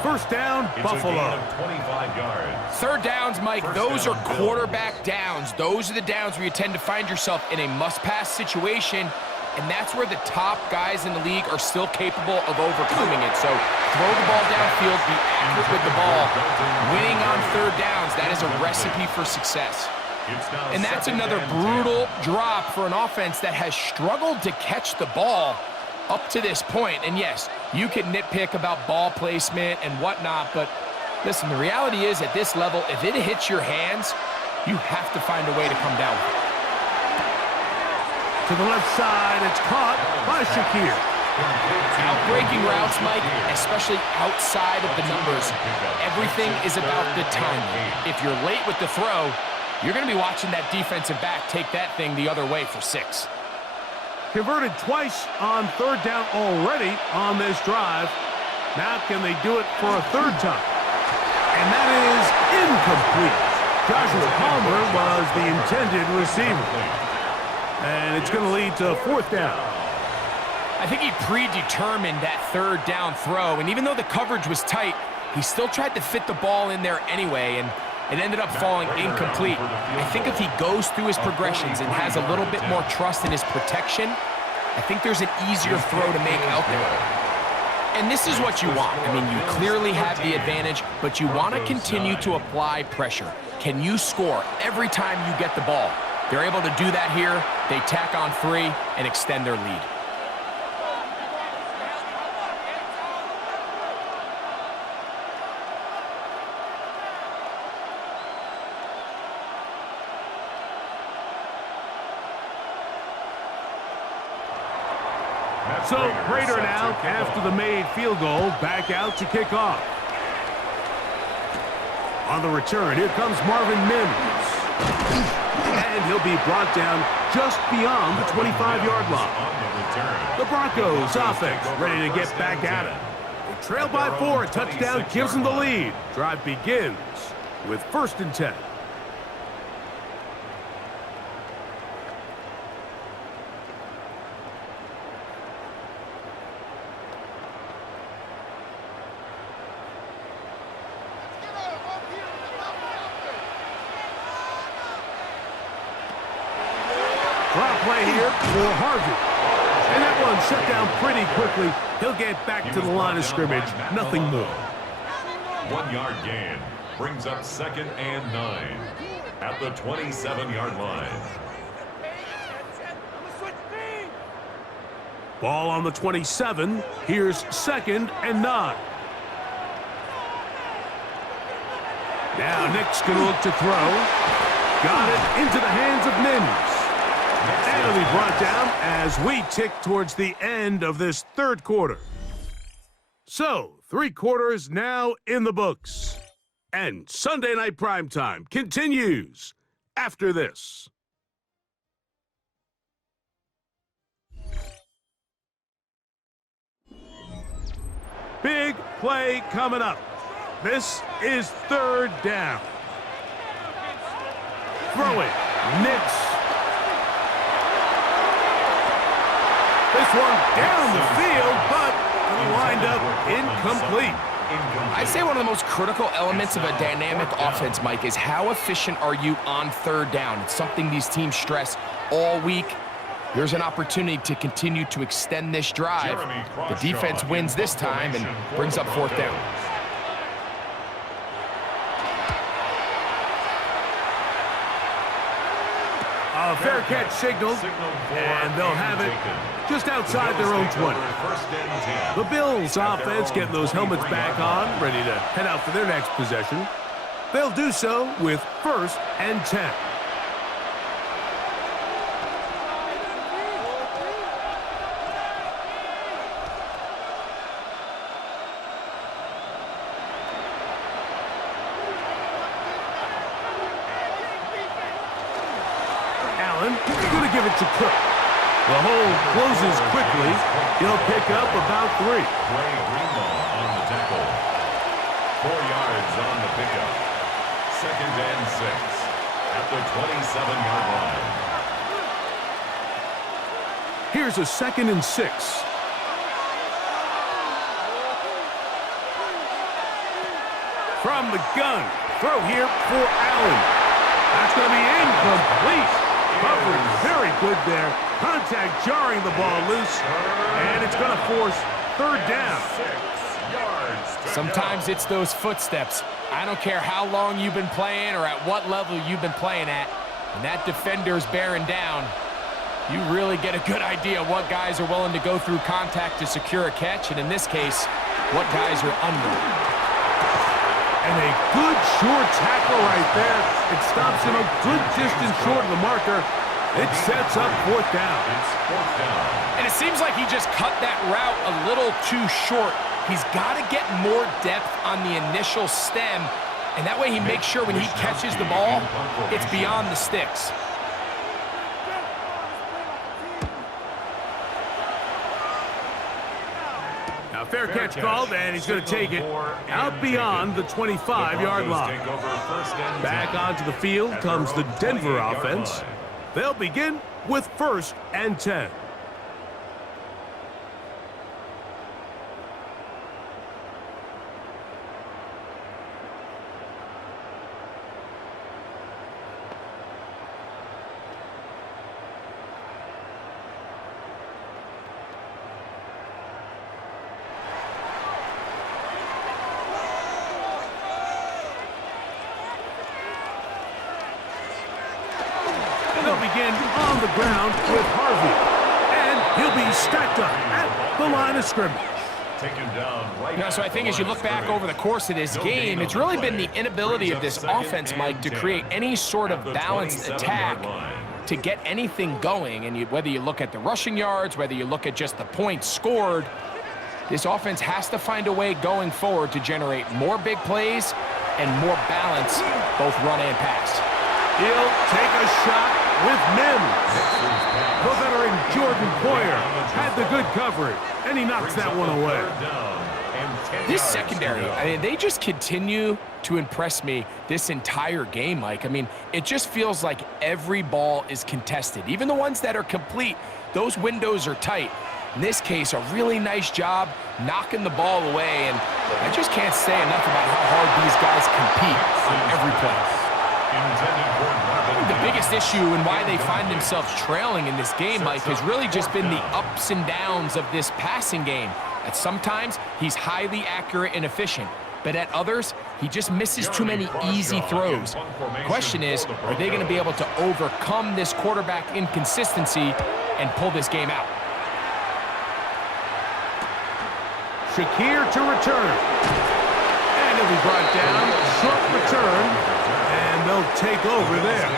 1st down, Buffalo. 25 yards. 3rd downs, Mike, those are quarterback downs. Those are the downs where you tend to find yourself in a must-pass situation, and that's where the top guys in the league are still capable of overcoming it. So throw the ball downfield, be accurate with the ball. Winning on third downs, that is a recipe for success. And that's another brutal drop for an offense that has struggled to catch the ball up to this point. And yes, you can nitpick about ball placement and whatnot, but listen, the reality is at this level, if it hits your hands, you have to find a way to come down with it. To the left side, it's caught by Shakir. Outbreaking routes, Mike, especially outside of the numbers, everything is about the timing. If you're late with the throw, you're going to be watching that defensive back take that thing the other way for 6. Converted twice on third down already on this drive. Now can they do it for a third time? And that is incomplete. Joshua Palmer was the intended receiver. And it's going to lead to fourth down. I think he predetermined that third down throw, and even though the coverage was tight, he still tried to fit the ball in there anyway, and it ended up falling incomplete. I think if he goes through his progressions and has a little bit more trust in his protection, I think there's an easier throw to make out there. And this is what you want. I mean, you clearly have the advantage, but you want to continue to apply pressure. Can you score every time you get the ball? They're able to do that here. They tack on 3 and extend their lead. So Prater now, after the made field goal, back out to kick off. On the return, here comes Marvin Mims. And he'll be brought down just beyond the 25-yard line. The Broncos offense ready to get back at it. They trail by 4. A touchdown gives them the lead. Drive begins with 1st and 10. Draw play here for Harvey. And that one shut down pretty quickly. He'll get back to the line of scrimmage. Nothing more. 1-yard gain brings up 2nd and 9 at the 27-yard line. Ball on the 27. Here's 2nd and 9. Now Nick's going to look to throw. Got it into the hands of Mims. And he'll be brought down as we tick towards the end of this third quarter. So, 3 quarters now in the books. And Sunday Night Primetime continues after this. Big play coming up. This is 3rd down. Throw it. Nix. This one down the field, but it'll wind up incomplete. I'd say one of the most critical elements of a dynamic offense, Mike, is how efficient are you on 3rd down. It's something these teams stress all week. Here's an opportunity to continue to extend this drive. The defense wins this time and brings up 4th down. A fair catch signaled, and they'll have it just outside their own 20. The Bills offense getting those helmets back on, ready to head out for their next possession. They'll do so with 1st and 10. Going to give it to Cook. The hole closes quickly. He'll pick up about 3. Ray Greenlaw on the tackle. 4 yards on the pickup. 2nd and 6 at the 27-yard line. Here's a 2nd and 6. From the gun. Throw here for Allen. That's going to be incomplete. Coverage very good there. Contact jarring the ball loose, and it's going to force third down. 6 yards. Sometimes it's those footsteps. I don't care how long you've been playing or at what level you've been playing at. When that defender's bearing down, you really get a good idea of what guys are willing to go through contact to secure a catch, and in this case, what guys are under. And a good short tackle right there. It stops him a good distance short of the marker. It sets up fourth down. It's fourth down. And it seems like he just cut that route a little too short. He's got to get more depth on the initial stem, and that way he makes sure when he catches the ball, it's beyond the sticks. Now fair catch called, and he's going to take it out beyond the 25-yard line. Back onto the field comes the Denver offense. They'll begin with 1st and 10. They'll begin on the ground with Harvey. And he'll be stacked up at the line of scrimmage. Taken down right. So I think as you look back over the course of this game, it's really been the inability of this offense, Mike, to create any sort of balanced attack to get anything going. And whether you look at the rushing yards, whether you look at just the points scored, this offense has to find a way going forward to generate more big plays and more balance, both run and pass. He'll take a shot with Mims. The veteran Jordan Poyer had the good coverage, and he knocks that one away. This secondary, I mean, they just continue to impress me this entire game, Mike. I mean, it just feels like every ball is contested. Even the ones that are complete, those windows are tight. In this case, a really nice job knocking the ball away, and I just can't say enough about how hard these guys compete on every play. The biggest issue and why they find themselves trailing in this game, Mike, has really just been the ups and downs of this passing game. At sometimes, he's highly accurate and efficient, but at others, he just misses too many easy throws. The question is, are they going to be able to overcome this quarterback inconsistency and pull this game out? Shakir to return. And he'll be brought down. Short return. And they'll take over there.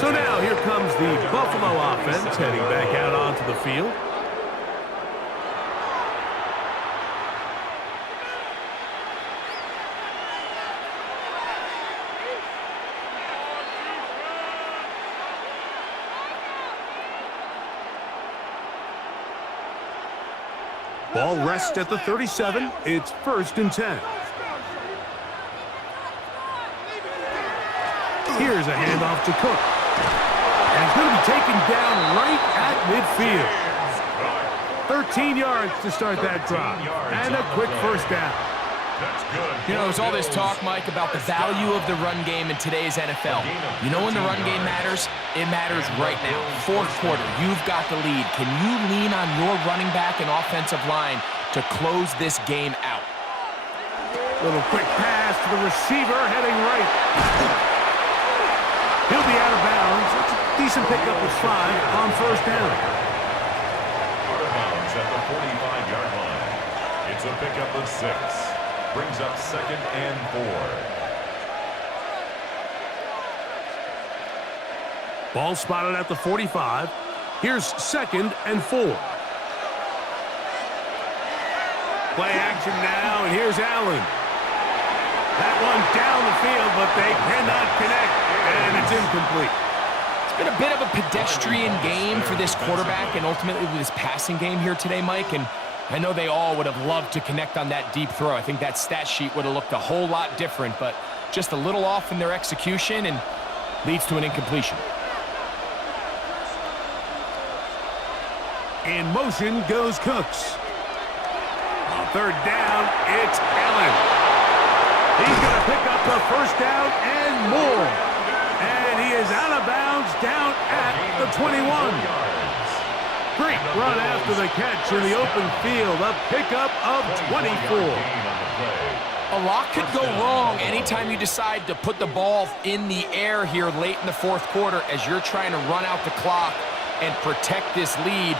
So now here comes the Buffalo offense heading back out onto the field. Ball rests at the 37. It's 1st and 10. Here's a handoff to Cook. And it's going to be taken down right at midfield. 13 yards to start that drive. And a quick first down. You know, there's all this talk, Mike, about the value of the run game in today's NFL. You know when the run game matters? It matters right now. 4th quarter, you've got the lead. Can you lean on your running back and offensive line to close this game out? Little quick pass to the receiver heading right. He'll be out of bounds. It's a decent pickup with 5 on first down. Out of bounds at the 45-yard line. It's a pickup of 6. Brings up 2nd and 4. Ball spotted at the 45. Here's 2nd and 4. Play action now, and here's Allen. That one down the field, but they cannot connect, and it's incomplete. It's been a bit of a pedestrian game for this quarterback and ultimately this passing game here today, Mike, and I know they all would have loved to connect on that deep throw. I think that stat sheet would have looked a whole lot different, but just a little off in their execution and leads to an incompletion. In motion goes Cooks. On 3rd down, it's Allen. He's going to pick up the first down and more. And he is out of bounds down at the 21. Great run after the catch in the open field. A pickup of 24. A lot could go wrong anytime you decide to put the ball in the air here late in the fourth quarter as you're trying to run out the clock and protect this lead.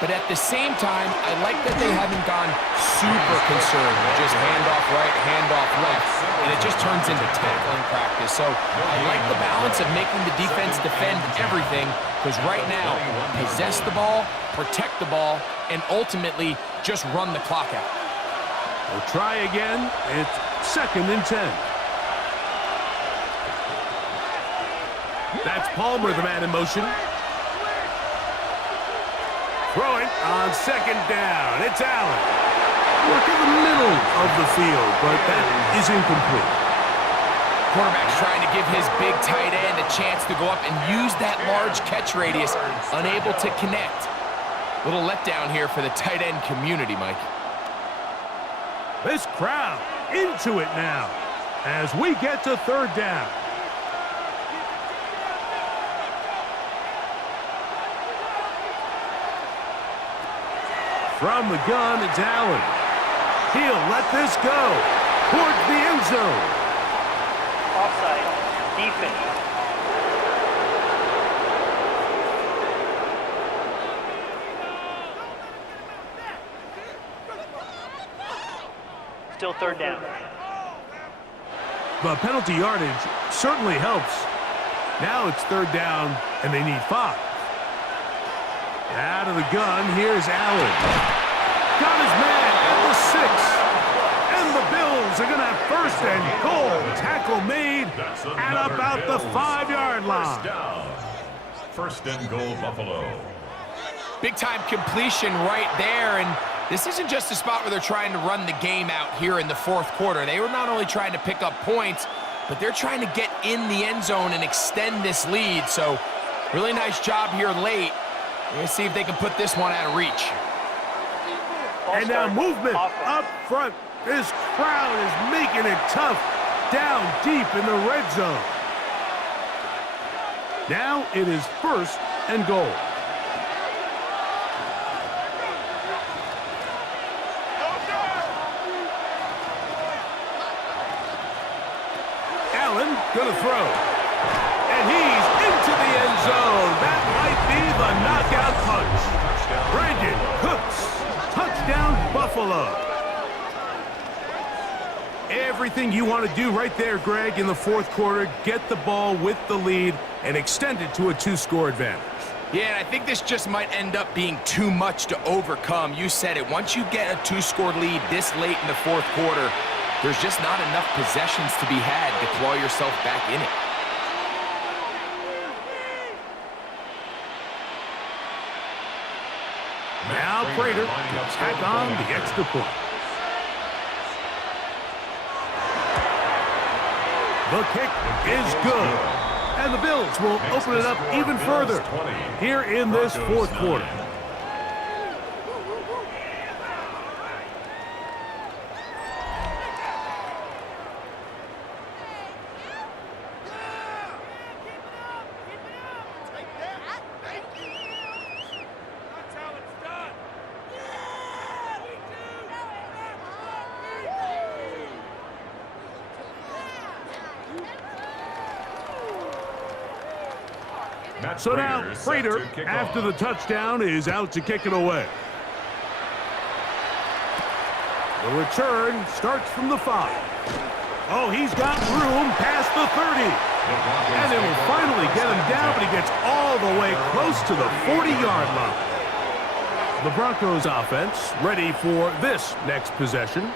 But at the same time, I like that they haven't gone super conservative. Just handoff right, handoff left, and it just turns into tackling practice. So I like the balance of making the defense defend everything, because right now, possess the ball, protect the ball, and ultimately just run the clock out. We'll try again. It's 2nd and 10. That's Palmer, the man in motion. Throwing on 2nd down. It's Allen. Work in the middle of the field, but that is incomplete. Quarterback's trying to give his big tight end a chance to go up and use that large catch radius, unable to connect. Little letdown here for the tight end community, Mike. This crowd into it now as we get to 3rd down. From the gun, it's Allen. He'll let this go towards the end zone. Offside. Defense. Still 3rd down. The penalty yardage certainly helps. Now it's 3rd down, and they need 5. Out of the gun, here's Allen. Got his man at the 6. And the Bills are going to have 1st and goal. Tackle made at about the 5-yard line. 1st and goal, Buffalo. Big-time completion right there, and this isn't just a spot where they're trying to run the game out here in the 4th quarter. They were not only trying to pick up points, but they're trying to get in the end zone and extend this lead. So really nice job here late. Let's see if they can put this one out of reach. And now movement up front. This crowd is making it tough down deep in the red zone. Now it is 1st and goal. Allen gonna throw. And he's into the end zone. That might be the knockout punch. Brandon Cooks. Touchdown, Buffalo. Everything you want to do right there, Greg, in the 4th quarter. Get the ball with the lead and extend it to a 2-score advantage. Yeah, and I think this just might end up being too much to overcome. You said it. Once you get a 2-score lead this late in the 4th quarter, there's just not enough possessions to be had to claw yourself back in it. Now Prater to tack on the extra point. The kick is good. And the Bills will open it up even further here in this 4th quarter. So now, Prater, after the touchdown, is out to kick it away. The return starts from the 5. Oh, he's got room past the 30. And it will finally get him down, but he gets all the way close to the 40-yard line. The Broncos offense ready for this next possession.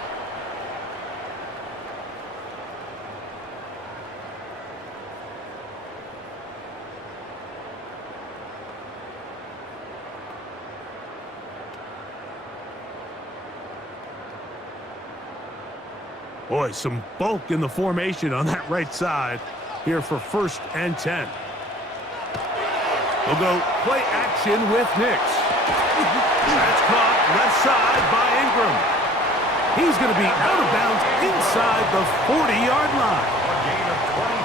Boy, some bulk in the formation on that right side here for 1st and 10. We'll go play action with Nix. That's caught left side by Ingram. He's going to be out of bounds inside the 40-yard line.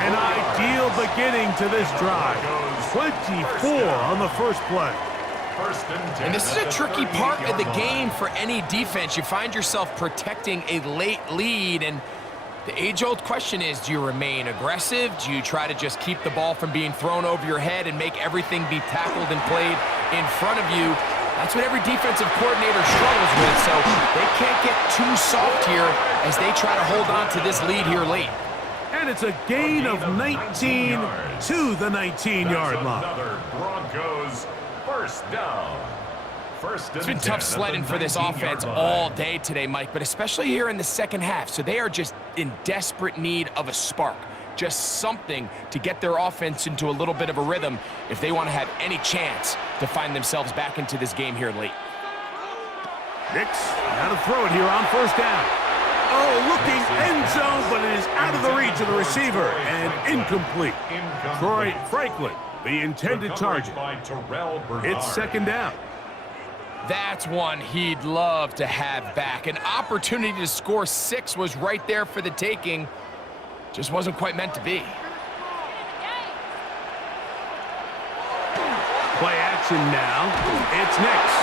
And I ideal beginning to this drive. 24 on the first play. And this is a tricky part of the game for any defense. You find yourself protecting a late lead, and the age-old question is, do you remain aggressive? Do you try to just keep the ball from being thrown over your head and make everything be tackled and played in front of you? That's what every defensive coordinator struggles with, so they can't get too soft here as they try to hold on to this lead here late. And it's a gain of 19 to the 19-yard line. Another Broncos first down. It's been tough sledding for this offense all day today, Mike, but especially here in the second half. So they are just in desperate need of a spark, just something to get their offense into a little bit of a rhythm if they want to have any chance to find themselves back into this game here late. Nix, now to throw it here on first down. Oh, looking end zone, but it is out of the reach of the receiver and incomplete. Troy Franklin, the intended target. It's second down. That's one he'd love to have back. An opportunity to score 6 was right there for the taking. Just wasn't quite meant to be. Play action now. It's Nix.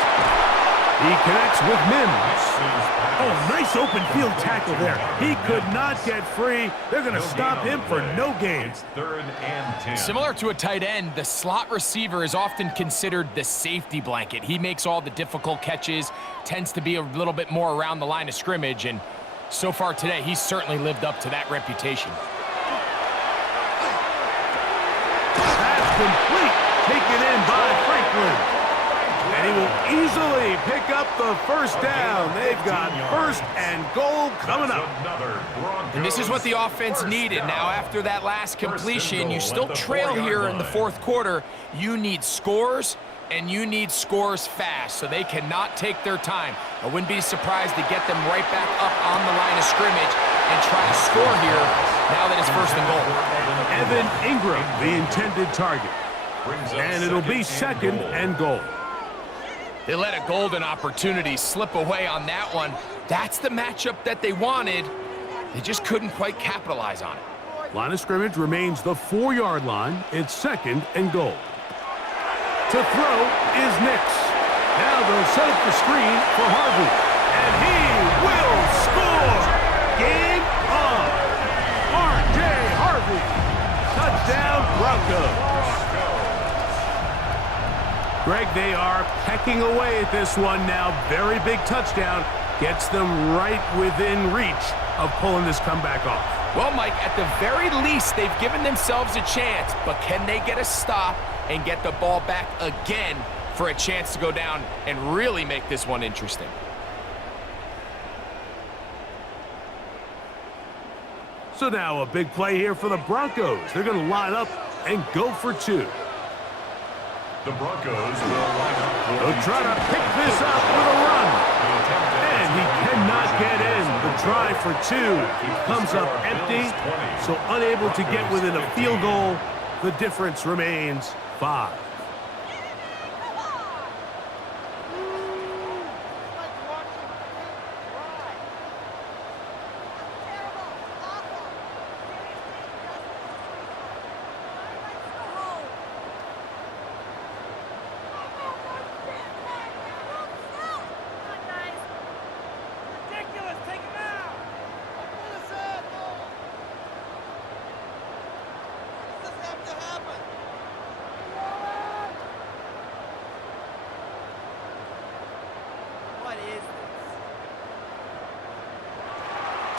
He connects with Mims. Oh, nice open field tackle there. He could not get free. They're going to stop him for no gain. Third and 10. Similar to a tight end, the slot receiver is often considered the safety blanket. He makes all the difficult catches, tends to be a little bit more around the line of scrimmage, and so far today, he's certainly lived up to that reputation. That's complete. Taken in by Franklin. And he will easily pick up the first down. They've got first and goal coming up. And this is what the offense needed. Now, after that last completion, you still trail here in the fourth quarter. You need scores, and you need scores fast, so they cannot take their time. I wouldn't be surprised to get them right back up on the line of scrimmage and try to score here now that it's first and goal. Evan Ingram, the intended target. And it'll be second and goal. They let a golden opportunity slip away on that one. That's the matchup that they wanted. They just couldn't quite capitalize on it. Line of scrimmage remains the 4-yard line. It's second and goal. To throw is Nix. Now they'll set up the screen for Harvey. And he will score! Game on! R.J. Harvey. Touchdown, Broncos. Greg, they are pecking away at this one now. Very big touchdown. Gets them right within reach of pulling this comeback off. Well, Mike, at the very least, they've given themselves a chance, but can they get a stop and get the ball back again for a chance to go down and really make this one interesting? So now a big play here for the Broncos. They're going to line up and go for 2. The Broncos will line up. They'll try to pick this up with a run. And he cannot get in. The try for 2 comes up empty, so unable to get within a field goal. The difference remains 5.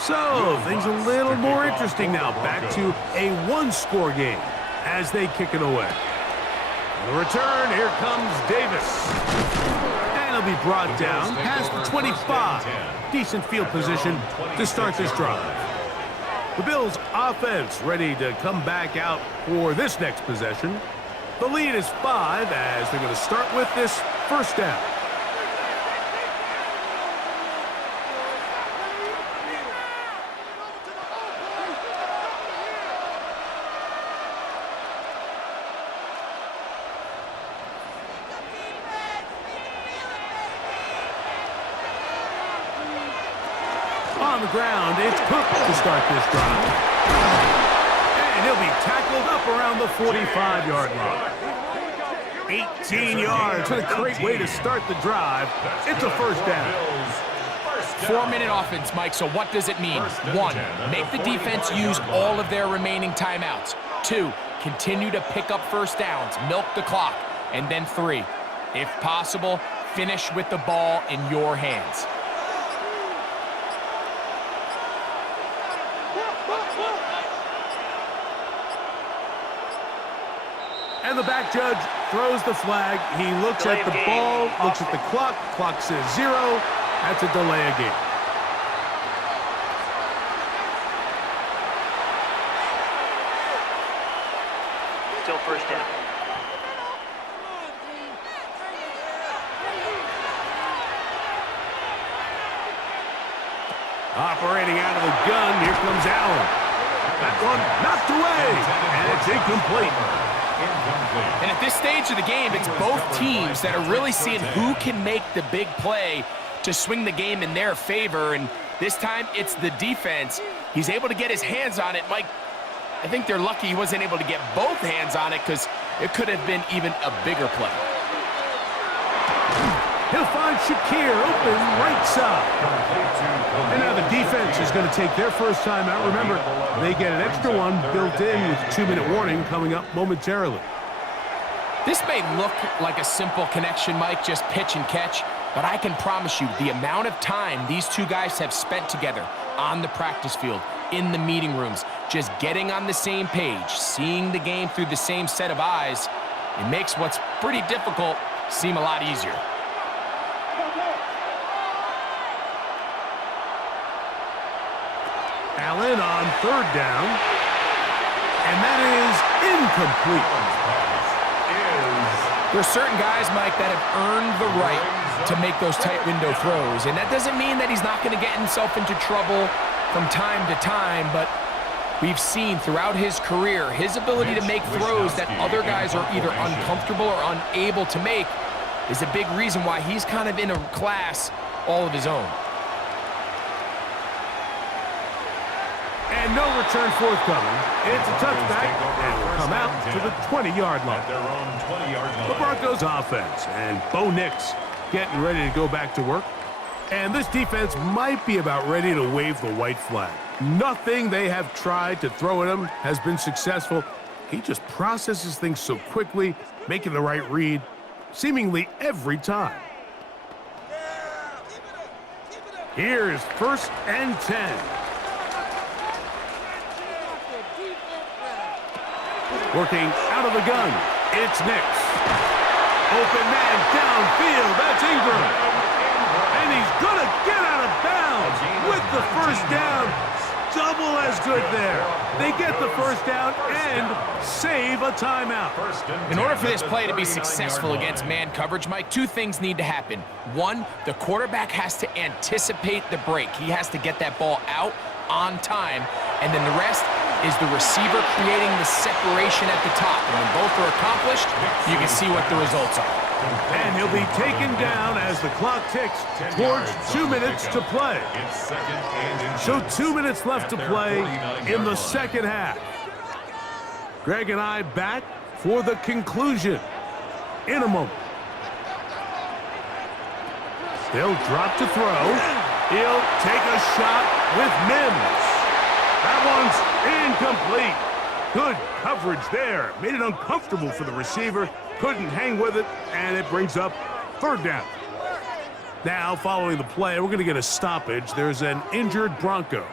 So, things a little more interesting now. Back to a 1-score game as they kick it away. On the return, here comes Davis. And he'll be brought down past the 25. Decent field position to start this drive. The Bills' offense ready to come back out for this next possession. The lead is 5 as they're going to start with this first down. On the ground, it's Cook to start this drive. And he'll be tackled on the 45-yard line. 18 yards. What a great way to start the drive. It's a first down. 4-minute offense, Mike, so what does it mean? 1, make the defense use all of their remaining timeouts. 2, continue to pick up first downs, milk the clock. And then 3, if possible, finish with the ball in your hands. And the back judge throws the flag. He looks at the ball, looks at the clock. Clock says 0. That's a delay of game. Still first down. Operating out of the gun, here comes Allen. That one knocked away, and it's incomplete. And at this stage of the game, it's both teams that are really seeing who can make the big play to swing the game in their favor. And this time, it's the defense. He's able to get his hands on it. Mike, I think they're lucky he wasn't able to get both hands on it because it could have been even a bigger play. He'll find Shakir open right side. And now the defense is going to take their first time out. Remember, they get an extra one built in with 2-minute warning coming up momentarily. This may look like a simple connection, Mike, just pitch and catch, but I can promise you the amount of time these two guys have spent together on the practice field, in the meeting rooms, just getting on the same page, seeing the game through the same set of eyes, it makes what's pretty difficult seem a lot easier. Allen on third down, and that is incomplete. There's certain guys, Mike, that have earned the right to make those tight window throws, and that doesn't mean that he's not going to get himself into trouble from time to time, but we've seen throughout his career his ability to make throws that other guys are either uncomfortable or unable to make is a big reason why he's kind of in a class all of his own. And no return forthcoming. It's a touchback, and will come out to the 20-yard line. The Broncos offense, and Bo Nix getting ready to go back to work. And this defense might be about ready to wave the white flag. Nothing they have tried to throw at him has been successful. He just processes things so quickly, making the right read, seemingly every time. Here's 1st and 10. Working out of the gun, it's Nix. Open man downfield, that's Ingram. And he's going to get out of bounds with the first down. Double as good there. They get the first down and save a timeout. In order for this play to be successful against man coverage, Mike, 2 things need to happen. 1, the quarterback has to anticipate the break. He has to get that ball out on time. And then the rest is the receiver creating the separation at the top. And when both are accomplished, you can see what the results are. And he'll be taken down as the clock ticks towards 2 minutes to play. So 2 minutes left to play in the second half. Greg and I back for the conclusion in a moment. They'll drop to throw. He'll take a shot with Mims. That one's incomplete. Good coverage there. Made it uncomfortable for the receiver. Couldn't hang with it, and it brings up 3rd down. Now, following the play, we're going to get a stoppage. There's an injured Bronco.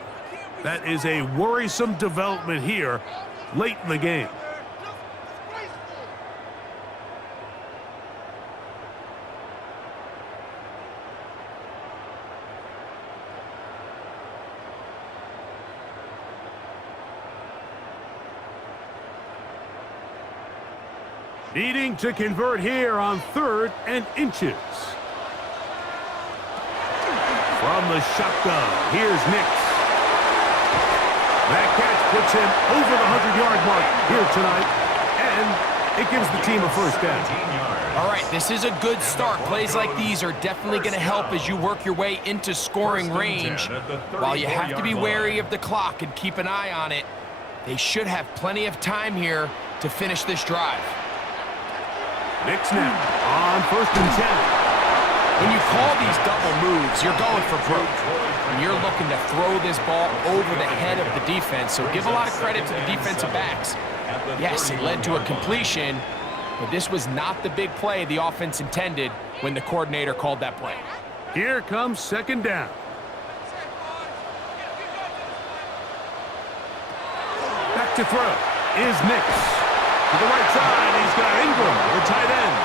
That is a worrisome development here late in the game. Needing to convert here on 3rd and inches. From the shotgun, here's Nix. That catch puts him over the 100-yard mark here tonight, and it gives the team a first down. All right, this is a good start. Plays like these are definitely going to help as you work your way into scoring range. While you have to be wary of the clock and keep an eye on it, They should have plenty of time here to finish this drive. Nick snap on 1st and 10. When you call these double moves, you're going for broke. And you're looking to throw this ball over the head of the defense, so give a lot of credit to the defensive backs. Yes, it led to a completion, but this was not the big play the offense intended when the coordinator called that play. Here comes 2nd down. Back to throw is Nix. To the right side, he's got Ingram, the tight end.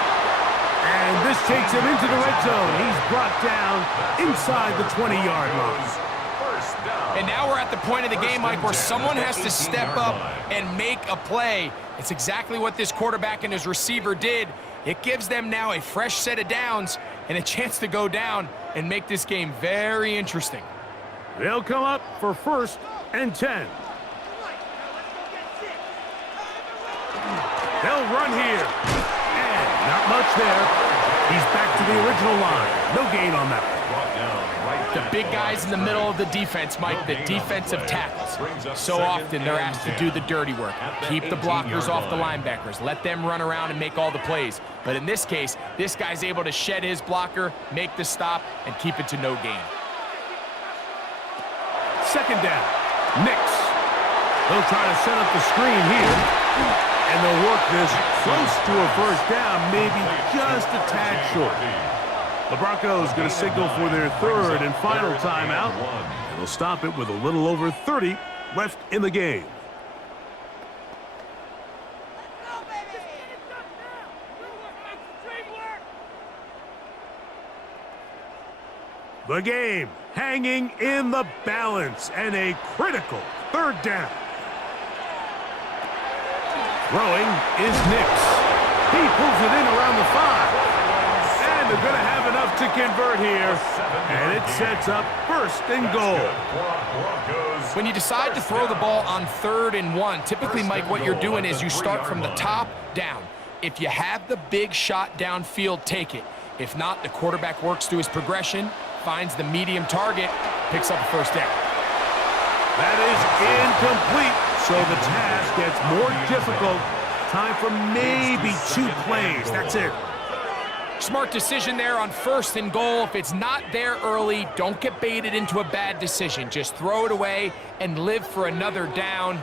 And this takes him into the red zone. He's brought down inside the 20-yard line. And now we're at the point of the game, Mike, where someone has to step up and make a play. It's exactly what this quarterback and his receiver did. It gives them now a fresh set of downs and a chance to go down and make this game very interesting. They'll come up for 1st and 10. They'll run here. And not much there. He's back to the original line. No gain on that one. The big guys in the middle of the defense, Mike, the defensive tackles. So often they're asked to do the dirty work. Keep the blockers off the linebackers. Let them run around and make all the plays. But in this case, this guy's able to shed his blocker, make the stop, and keep it to no gain. 2nd down. Nix. They'll try to set up the screen here. And they'll work this close to a 1st down, maybe just a tad short. The Broncos going to signal for their 3rd and final timeout. And they'll stop it with a little over 30 left in the game. The game hanging in the balance and a critical 3rd down. Throwing is Nix. He pulls it in around the 5. And they're going to have enough to convert here. And it sets up 1st and goal. When you decide to throw the ball on 3rd and 1, typically, Mike, what you're doing is you start from the top down. If you have the big shot downfield, take it. If not, the quarterback works through his progression, finds the medium target, picks up a 1st down. That is incomplete. So the task gets more difficult. Time for maybe 2 plays. That's it. Smart decision there on 1st and goal. If it's not there early, don't get baited into a bad decision. Just throw it away and live for another down.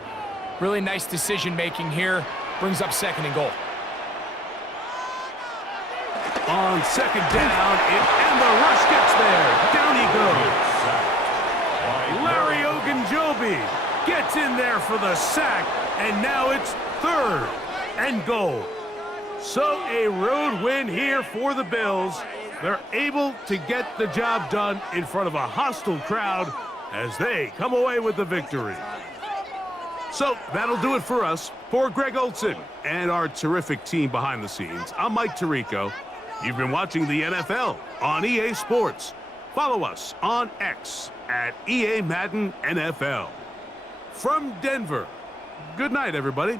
Really nice decision-making here. Brings up 2nd and goal. On 2nd down, and the rush gets there. Down he goes. Larry Ogunjobi gets in there for the sack, and now it's 3rd and goal. So a road win here for the Bills. They're able to get the job done in front of a hostile crowd as they come away with the victory. So that'll do it for us. For Greg Olson and our terrific team behind the scenes, I'm Mike Tirico. You've been watching the NFL on EA Sports. Follow us on X at EA Madden NFL. From Denver, good night, everybody.